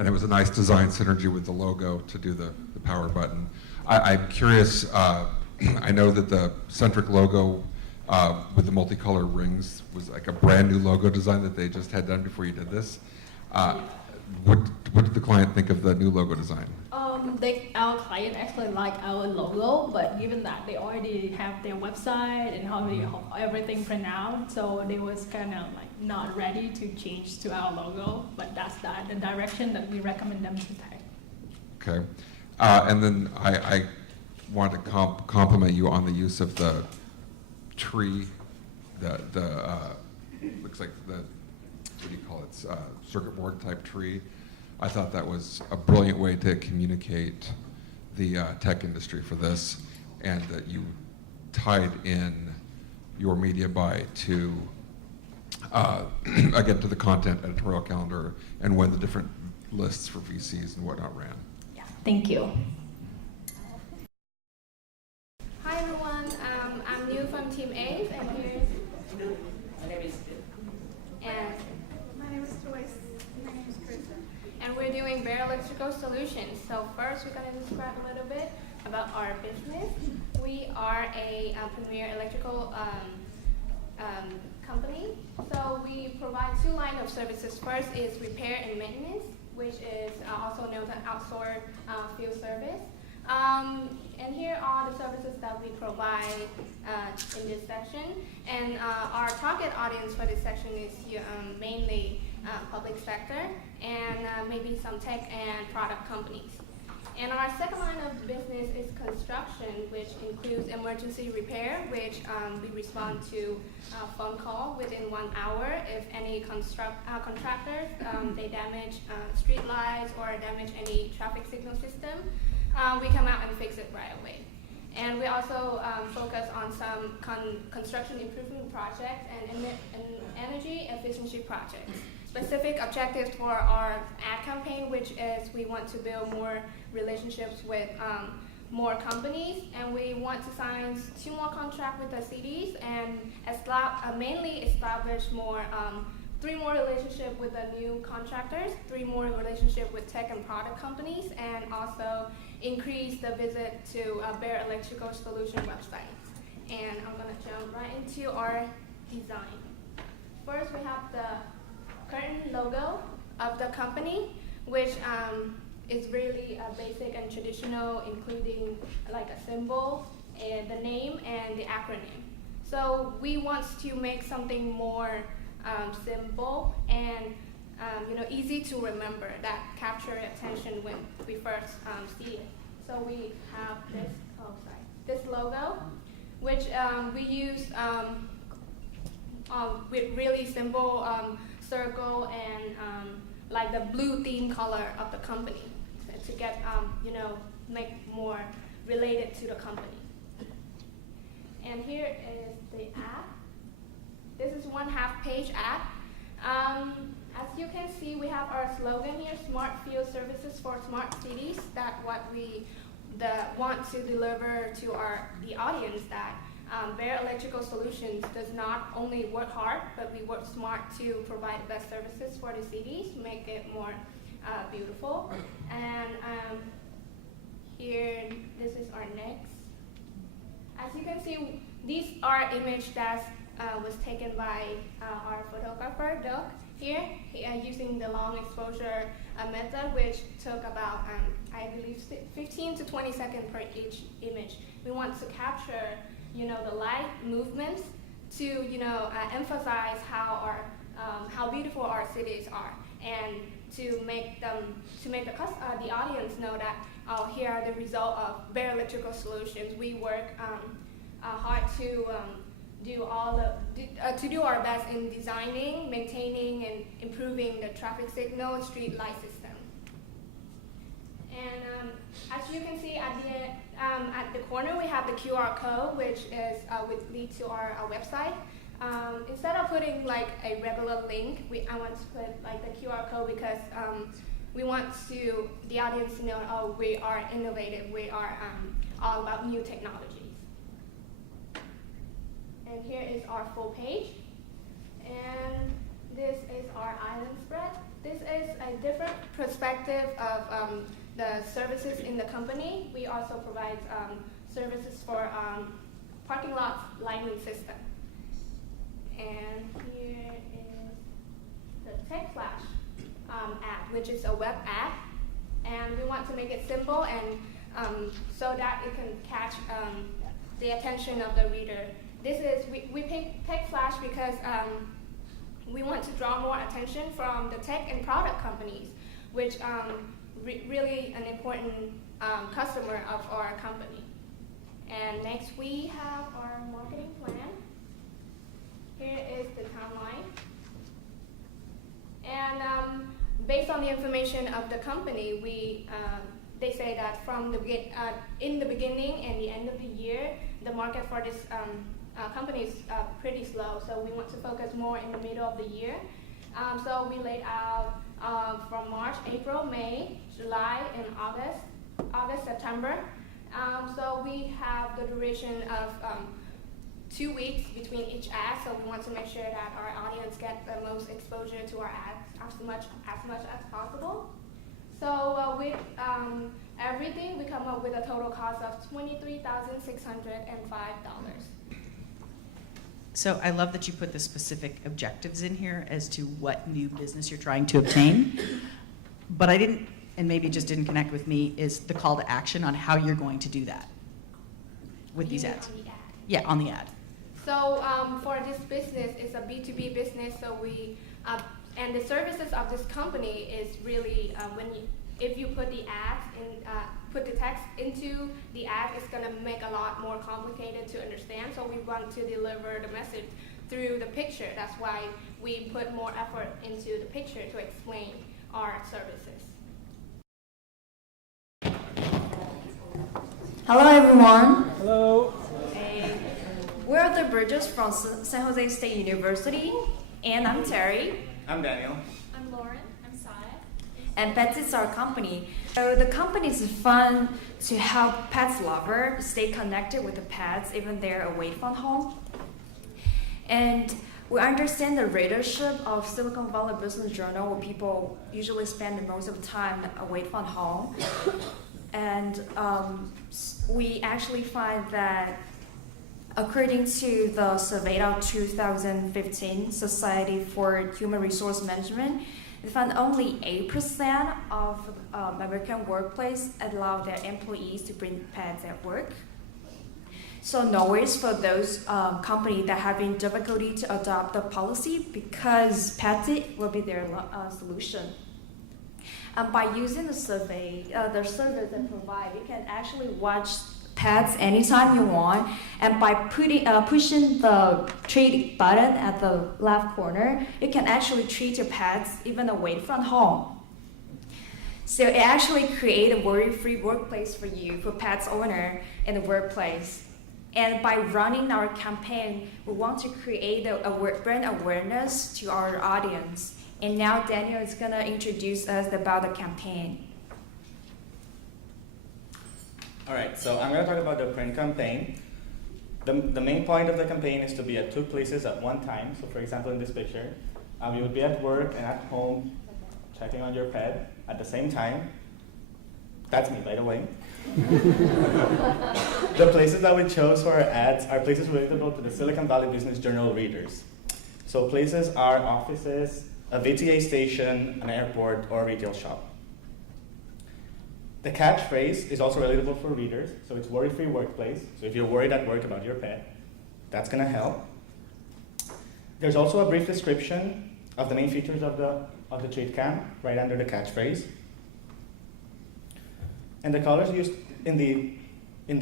it was a nice design synergy with the logo to do the power button. I'm curious, I know that the centric logo with the multicolor rings was like a brand new logo design that they just had done before you did this. What did the client think of the new logo design? Our client actually liked our logo, but given that they already have their website and how everything printed out, so they was kind of like not ready to change to our logo. But that's the direction that we recommend them to take. Okay, and then I wanted to compliment you on the use of the tree, looks like the, what do you call it, circuit board type tree. I thought that was a brilliant way to communicate the tech industry for this, and that you tied in your media buy to, again, to the content editorial calendar and when the different lists for VCs and whatnot ran. Yeah, thank you. Hi everyone, I'm new from Team A, and here's My name is and my name is Joyce. My name is Krista. And we're doing Bear Electrical Solutions. So first, we're going to describe a little bit about our business. We are a premier electrical company. So we provide two lines of services. First is repair and maintenance, which is also known as outsourced field service. And here are the services that we provide in this section. And our target audience for this section is mainly public sector and maybe some tech and product companies. And our second line of business is construction, which includes emergency repair, which we respond to a phone call within 1 hour if any contractors, they damage street lights or damage any traffic signal system. We come out and fix it right away. And we also focus on some construction improvement projects and energy efficiency projects. Specific objectives for our ad campaign, which is we want to build more relationships with more companies, and we want to sign 2 more contracts with the cities and mainly establish more 3 more relationships with the new contractors, 3 more relationships with tech and product companies, and also increase the visit to Bear Electrical Solution website. And I'm going to jump right into our design. First, we have the current logo of the company, which is really basic and traditional, including like a symbol, and the name, and the acronym. So we want to make something more simple and easy to remember, that capture attention when we first see it. So we have this logo, which we use with really simple circle and like the blue theme color of the company to get make more related to the company. And here is the ad. This is 1/2 page ad. As you can see, we have our slogan here: Smart Field Services for Smart Cities. That's what we want to deliver to the audience, that Bear Electrical Solutions does not only work hard, but we work smart to provide the best services for the cities, make it more beautiful. And here, this is our next. As you can see, these are images that's was taken by our photographer, Doug, here, using the long exposure method, which took about, I believe, 15 to 20 seconds per each image. We want to capture, the light movements to, emphasize how beautiful our cities are, and to make the audience know that here are the result of Bear Electrical Solutions. We work hard to do our best in designing, maintaining, and improving the traffic signal and street light system. And as you can see at the corner, we have the QR code, which would lead to our website. Instead of putting like a regular link, I want to put like the QR code because we want the audience to know, oh, we are innovative, we are all about new technologies. And here is our full page. And this is our island spread. This is a different perspective of the services in the company. We also provide services for parking lot lighting system. And here is the Tech Flash app, which is a web app. And we want to make it simple and so that it can catch the attention of the reader. We picked Tech Flash because we want to draw more attention from the tech and product companies, which really an important customer of our company. And next we have our marketing plan. Here is the timeline. And based on the information of the company, they say that from in the beginning and the end of the year, the market for this company is pretty slow. So we want to focus more in the middle of the year. So we laid out from March, April, May, July, and August, September. So we have the duration of 2 weeks between each ad, so we want to make sure that our audience get the most exposure to our ads as much as possible. So with everything, we come up with a total cost of $23,605. So I love that you put the specific objectives in here as to what new business you're trying to obtain. But I didn't, and maybe it just didn't connect with me, is the call to action on how you're going to do that with these ads. On the ad. Yeah, on the ad. So for this business, it's a B2B business, so and the services of this company is really if you put the ads in, put the text into the ad, it's gonna make a lot more complicated to understand. So we want to deliver the message through the picture. That's why we put more effort into the picture to explain our services. Hello everyone. Hello. We're the Bridges from San Jose State University, and I'm Terry. I'm Daniel. I'm Lauren. I'm Saya. And Pets is our company. So the company is fun to help pets lovers stay connected with the pets even they're away from home. And we understand the readership of Silicon Valley Business Journal, where people usually spend the most of the time away from home. And we actually find that according to the survey of 2015 Society for Human Resource Management, we found only 8% of American workplace allow their employees to bring pets at work. So no worries for those companies that have having difficulty to adopt the policy, because pets will be their solution. And by using the survey, the service they provide, you can actually watch pets anytime you want, and by pushing the treat button at the left corner, you can actually treat your pets even away from home. So it actually creates a worry-free workplace for you, for pets owner in the workplace. And by running our campaign, we want to create a brand awareness to our audience. And now Daniel is gonna introduce us about the campaign. All right, so I'm going to talk about the print campaign. The main point of the campaign is to be at 2 places at one time. So for example, in this picture, you would be at work and at home checking on your pet at the same time. That's me, by the way. The places that we chose for our ads are places relatable to the Silicon Valley Business Journal readers. So places are offices, a VTA station, an airport, or a retail shop. The catchphrase is also relatable for readers, so it's worry-free workplace. So if you're worried at work about your pet, that's gonna help. There's also a brief description of the main features of the treat cam right under the catchphrase. And the colors used in the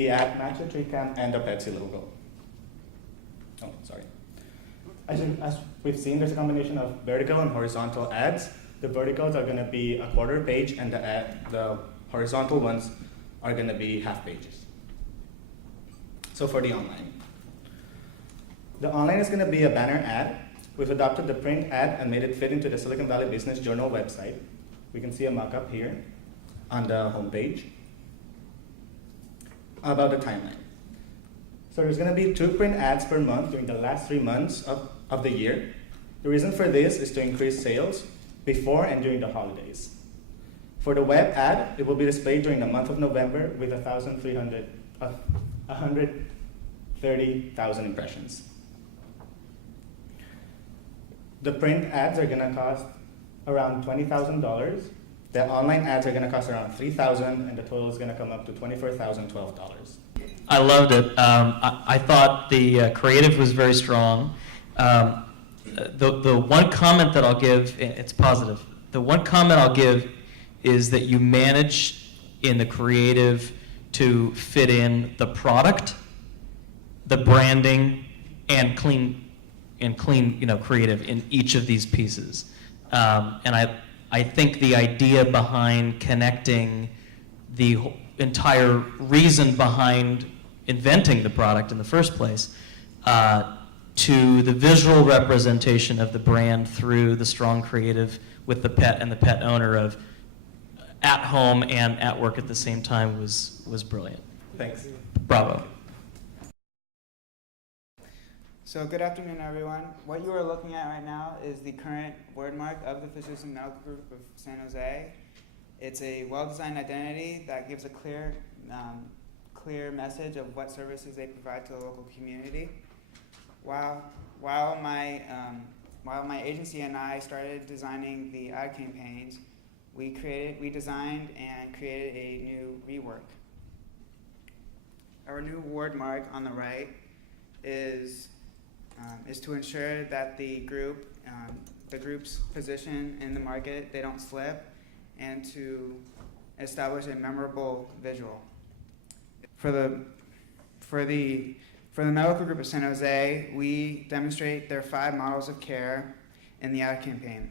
ad match the treat cam and the Pepsi logo. Oh, sorry. As we've seen, there's a combination of vertical and horizontal ads. The verticals are gonna be a quarter page, and the horizontal ones are gonna be half pages. So for the online. The online is gonna be a banner ad. We've adopted the print ad and made it fit into the Silicon Valley Business Journal website. We can see a mock-up here on the homepage about the timeline. So there's gonna be 2 print ads per month during the last 3 months of the year. The reason for this is to increase sales before and during the holidays. For the web ad, it will be displayed during the month of November with 130,000 impressions. The print ads are gonna cost around $20,000. The online ads are gonna cost around $3,000, and the total is gonna come up to $24,012. I loved it. I thought the creative was very strong. The one comment that I'll give, it's positive. The one comment I'll give is that you managed in the creative to fit in the product, the branding, and clean, creative in each of these pieces. And I think the idea behind connecting the entire reason behind inventing the product in the first place to the visual representation of the brand through the strong creative with the pet and the pet owner of at home and at work at the same time was brilliant. Thanks. Bravo. So good afternoon, everyone. What you are looking at right now is the current wordmark of the Physician Medical Group of San Jose. It's a well-designed identity that gives a clear message of what services they provide to the local community. While my agency and I started designing the ad campaigns, we designed and created a new rework. Our new wordmark on the right is to ensure that the group's position in the market, they don't slip, and to establish a memorable visual. For the Medical Group of San Jose, we demonstrate their 5 models of care in the ad campaign.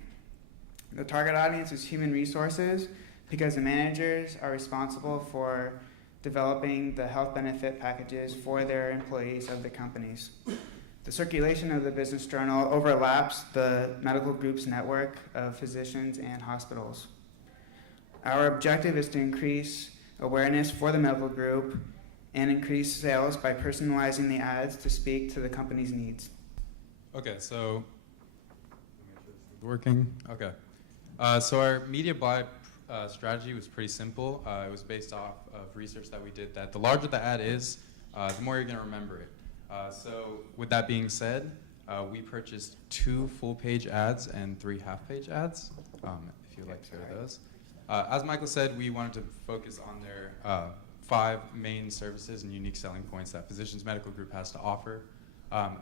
The target audience is human resources because the managers are responsible for developing the health benefit packages for their employees of the companies. The circulation of the business journal overlaps the medical group's network of physicians and hospitals. Our objective is to increase awareness for the medical group and increase sales by personalizing the ads to speak to the company's needs. Okay, so working. Okay, so our media buy strategy was pretty simple. It was based off of research that we did that the larger the ad is, the more you're going to remember it. So with that being said, we purchased 2 full-page ads and 3 half-page ads, if you'd like to go to those. As Michael said, we wanted to focus on their 5 main services and unique selling points that Physicians Medical Group has to offer.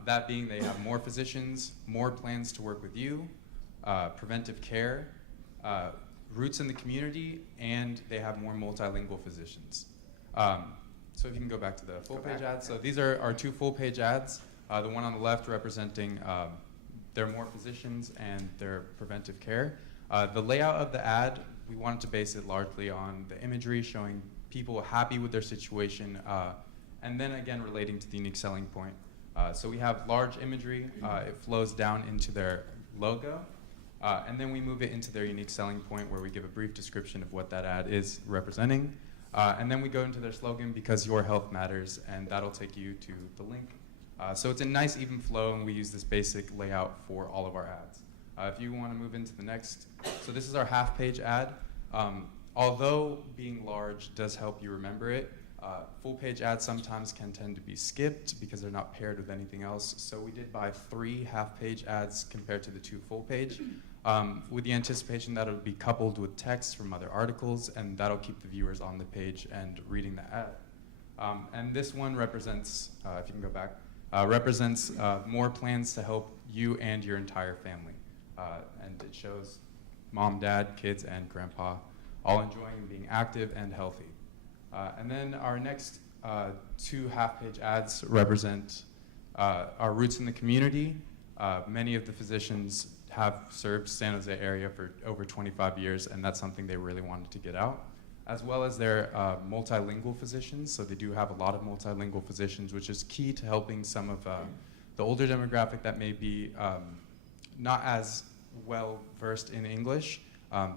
That being, they have more physicians, more plans to work with you, preventive care, roots in the community, and they have more multilingual physicians. So if you can go back to the full-page ads. So these are our 2 full-page ads. The one on the left representing their more physicians and their preventive care. The layout of the ad, we wanted to base it largely on the imagery showing people happy with their situation, and then again relating to the unique selling point. So we have large imagery. It flows down into their logo, and then we move it into their unique selling point where we give a brief description of what that ad is representing. And then we go into their slogan, because your health matters, and that'll take you to the link. So it's a nice even flow, and we use this basic layout for all of our ads. If you want to move into the next, so this is our half-page ad. although being large does help you remember it, full page ads sometimes can tend to be skipped because they're not paired with anything else. So we did buy 3 half-page ads compared to the 2 full-page, with the anticipation that it'll be coupled with text from other articles, and that'll keep the viewers on the page and reading the ad. And this one represents, if you can go back, represents more plans to help you and your entire family. And it shows mom, dad, kids, and grandpa all enjoying and being active and healthy. And then our next 2 half-page ads represent our roots in the community. Many of the physicians have served San Jose area for over 25 years, and that's something they really wanted to get out, as well as their multilingual physicians. So they do have a lot of multilingual physicians, which is key to helping some of the older demographic that may be not as well versed in English.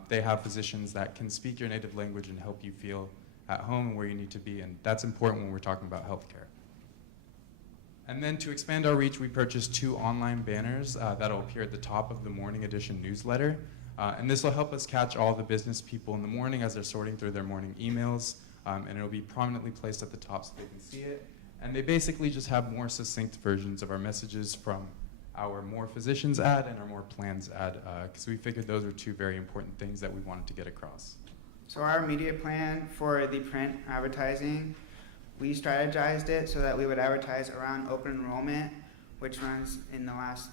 They have physicians that can speak your native language and help you feel at home and where you need to be, and that's important when we're talking about healthcare. And then to expand our reach, we purchased 2 online banners that'll appear at the top of the morning edition newsletter. And this will help us catch all the business people in the morning as they're sorting through their morning emails, and it'll be prominently placed at the top so they can see it. And they basically just have more succinct versions of our messages from our More Physicians ad and our More Plans ad, because we figured those are 2 very important things that we wanted to get across. So our media plan for the print advertising, we strategized it so that we would advertise around open enrollment, which runs in the last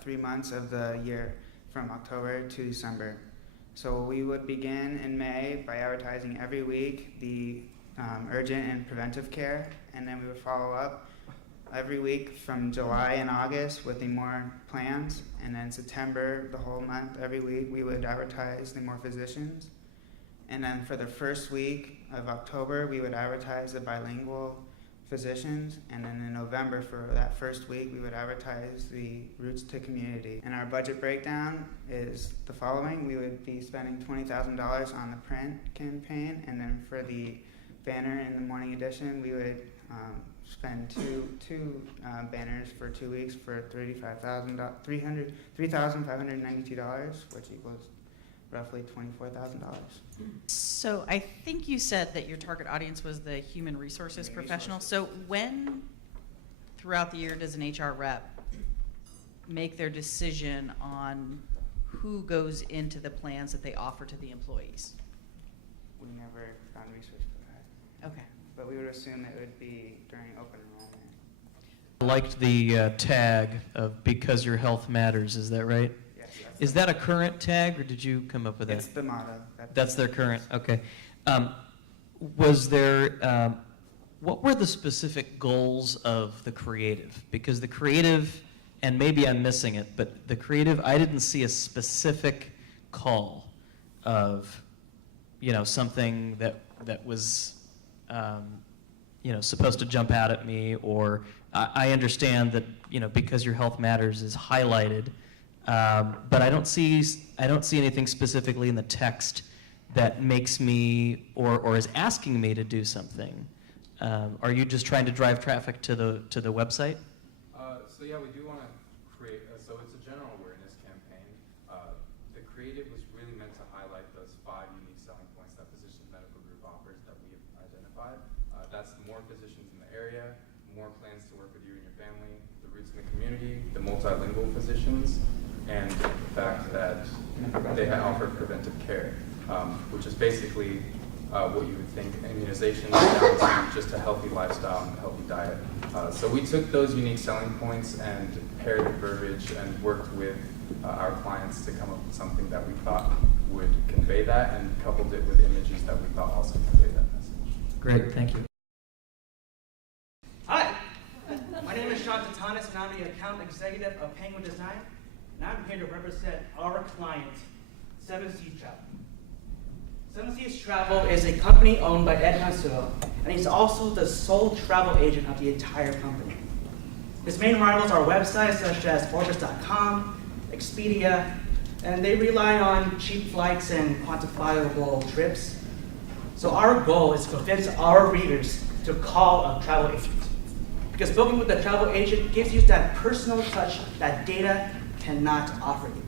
3 months of the year from October to December. So we would begin in May by advertising every week the urgent and preventive care, and then we would follow up every week from July and August with the More Plans, and then September, the whole month, every week we would advertise the More Physicians. And then for the first week of October, we would advertise the bilingual physicians, and then in November for that first week, we would advertise the Roots to Community. And our budget breakdown is the following. We would be spending $20,000 on the print campaign, and then for the banner in the morning edition, we would spend two banners for 2 weeks for $3,592, which equals roughly $24,000. So I think you said that your target audience was the human resources professional. So when throughout the year does an HR rep make their decision on who goes into the plans that they offer to the employees? We never found research for that. Okay. But we would assume it would be during open enrollment. I liked the tag of "Because Your Health Matters." Is that right? Yes. Is that a current tag, or did you come up with that? It's the motto. That's their current. Okay. Was there? What were the specific goals of the creative? Because the creative, and maybe I'm missing it, but the creative, I didn't see a specific call of, something that was, supposed to jump out at me, or I understand that, because your health matters is highlighted, but I don't see anything specifically in the text that makes me or is asking me to do something. Are you just trying to drive traffic to the website? So yeah, we do want to create, so it's a general awareness campaign. The creative was really meant to highlight those 5 unique selling points that Physicians Medical Group offers that we have identified. That's the more physicians in the area, more plans to work with you and your family, the roots in the community, the multilingual physicians, and the fact that they offer preventive care, which is basically what you would think immunizations down to just a healthy lifestyle and a healthy diet. So we took those unique selling points and paired the verbiage and worked with our clients to come up with something that we thought would convey that, and coupled it with images that we thought also conveyed that message. Great, thank you. Hi, my name is Sean Tatanis, and I'm the account executive of Penguin Design, and I'm here to represent our client, 7 Seas Travel. 7 Seas Travel is a company owned by Ed Mansuo, and he's also the sole travel agent of the entire company. His main rivals are websites such as Orbis.com, Expedia, and they rely on cheap flights and quantifiable trips. So our goal is to convince our readers to call a travel agent, because booking with a travel agent gives you that personal touch that data cannot offer you,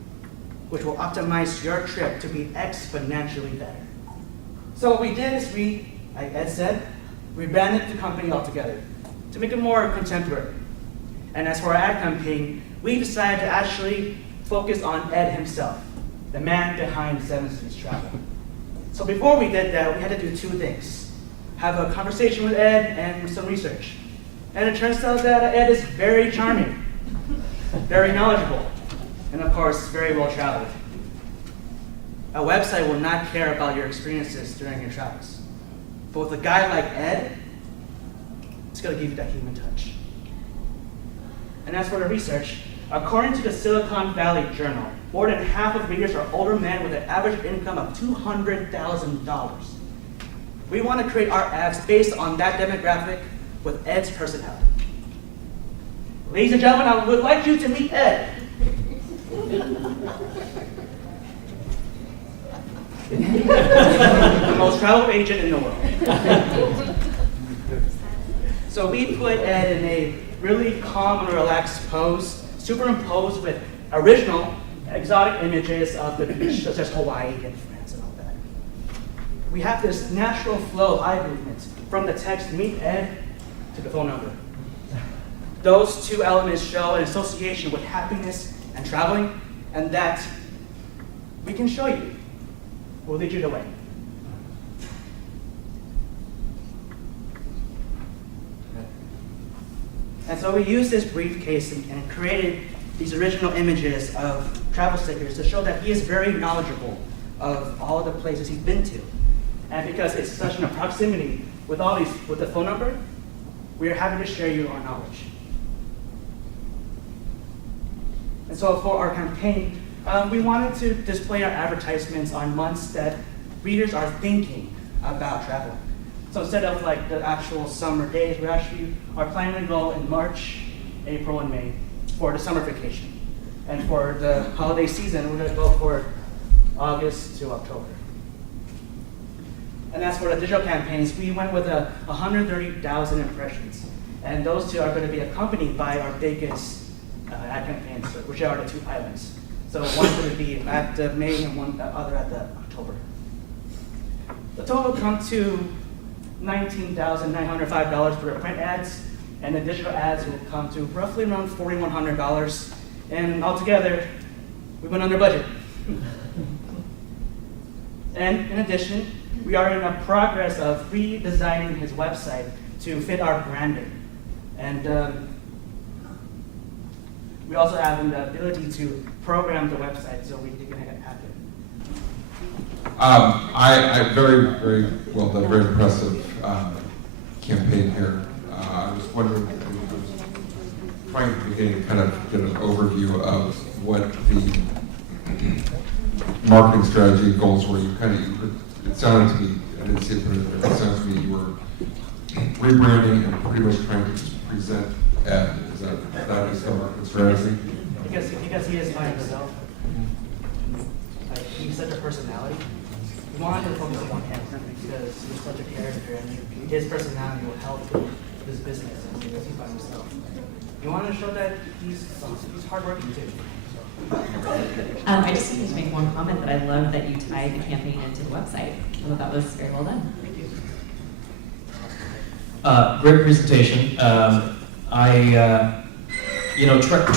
which will optimize your trip to be exponentially better. So what we did is we, like Ed said, rebranded the company altogether to make it more contemporary. And as for our ad campaign, we decided to actually focus on Ed himself, the man behind 7 Seas Travel. So before we did that, we had to do 2 things. Have a conversation with Ed and some research. And it turns out that Ed is very charming, very knowledgeable, and of course, very well traveled. A website will not care about your experiences during your travels. But with a guy like Ed, it's going to give you that human touch. And as for the research, according to the Silicon Valley Journal, more than half of readers are older men with an average income of $200,000. We want to create our ads based on that demographic with Ed's personality. Ladies and gentlemen, I would like you to meet Ed. The most traveled agent in the world. So we put Ed in a really calm and relaxed pose, superimposed with original exotic images of the beach, such as Hawaii and France and all that. We have this natural flow of eye movements from the text "Meet Ed" to the phone number. Those 2 elements show an association with happiness and traveling, and that we can show you. We'll lead you the way. And so we used this briefcase and created these original images of travel stickers to show that he is very knowledgeable of all the places he's been to. And because it's such an proximity with the phone number, we are happy to share you our knowledge. And so for our campaign, we wanted to display our advertisements on months that readers are thinking about traveling. So instead of like the actual summer days, we actually are planning to go in March, April, and May for the summer vacation. And for the holiday season, we're going to go for August to October. And as for the digital campaigns, we went with 130,000 impressions. And those 2 are going to be accompanied by our biggest ad campaigns, which are the 2 islands. So one's going to be at the May and one other at the October. The total will come to $19,905 for the print ads, and the digital ads will come to roughly around $4,100. And altogether, we went under budget. And in addition, we are in a progress of redesigning his website to fit our branding. And we also have the ability to program the website so we can make it happen. I very, very well done, very impressive campaign here. I was wondering, I was trying at the beginning to kind of get an overview of what the marketing strategy goals were. You kind of, it sounded to me, I didn't see it, but it sounds to me you were rebranding and pretty much trying to just present Ed. Is that is the marketing strategy? Because he is by himself. Like, he's such a personality. We wanted to focus on him because he's such a character, and his personality will help his business because he's by himself. You wanted to show that he's hardworking too. I just wanted to make one comment that I love that you tied the campaign into the website. I thought that was very well done. Thank you. Great presentation.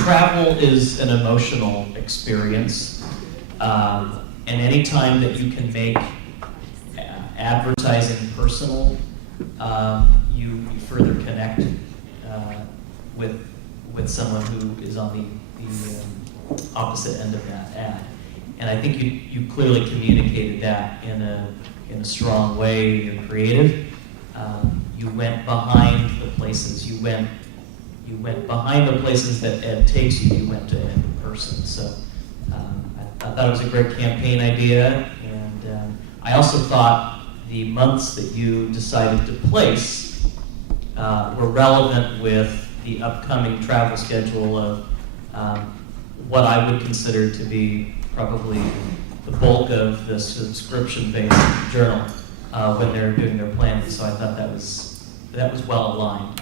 Travel is an emotional experience, and anytime that you can make advertising personal, you further connect with someone who is on the opposite end of that ad. And I think you clearly communicated that in a strong way. You're creative. You went behind the places. You went behind the places that Ed takes you. You went to Ed in person. So I thought it was a great campaign idea, and I also thought the months that you decided to place were relevant with the upcoming travel schedule of what I would consider to be probably the bulk of the subscription-based journal when they're doing their planning. So I thought that was well aligned.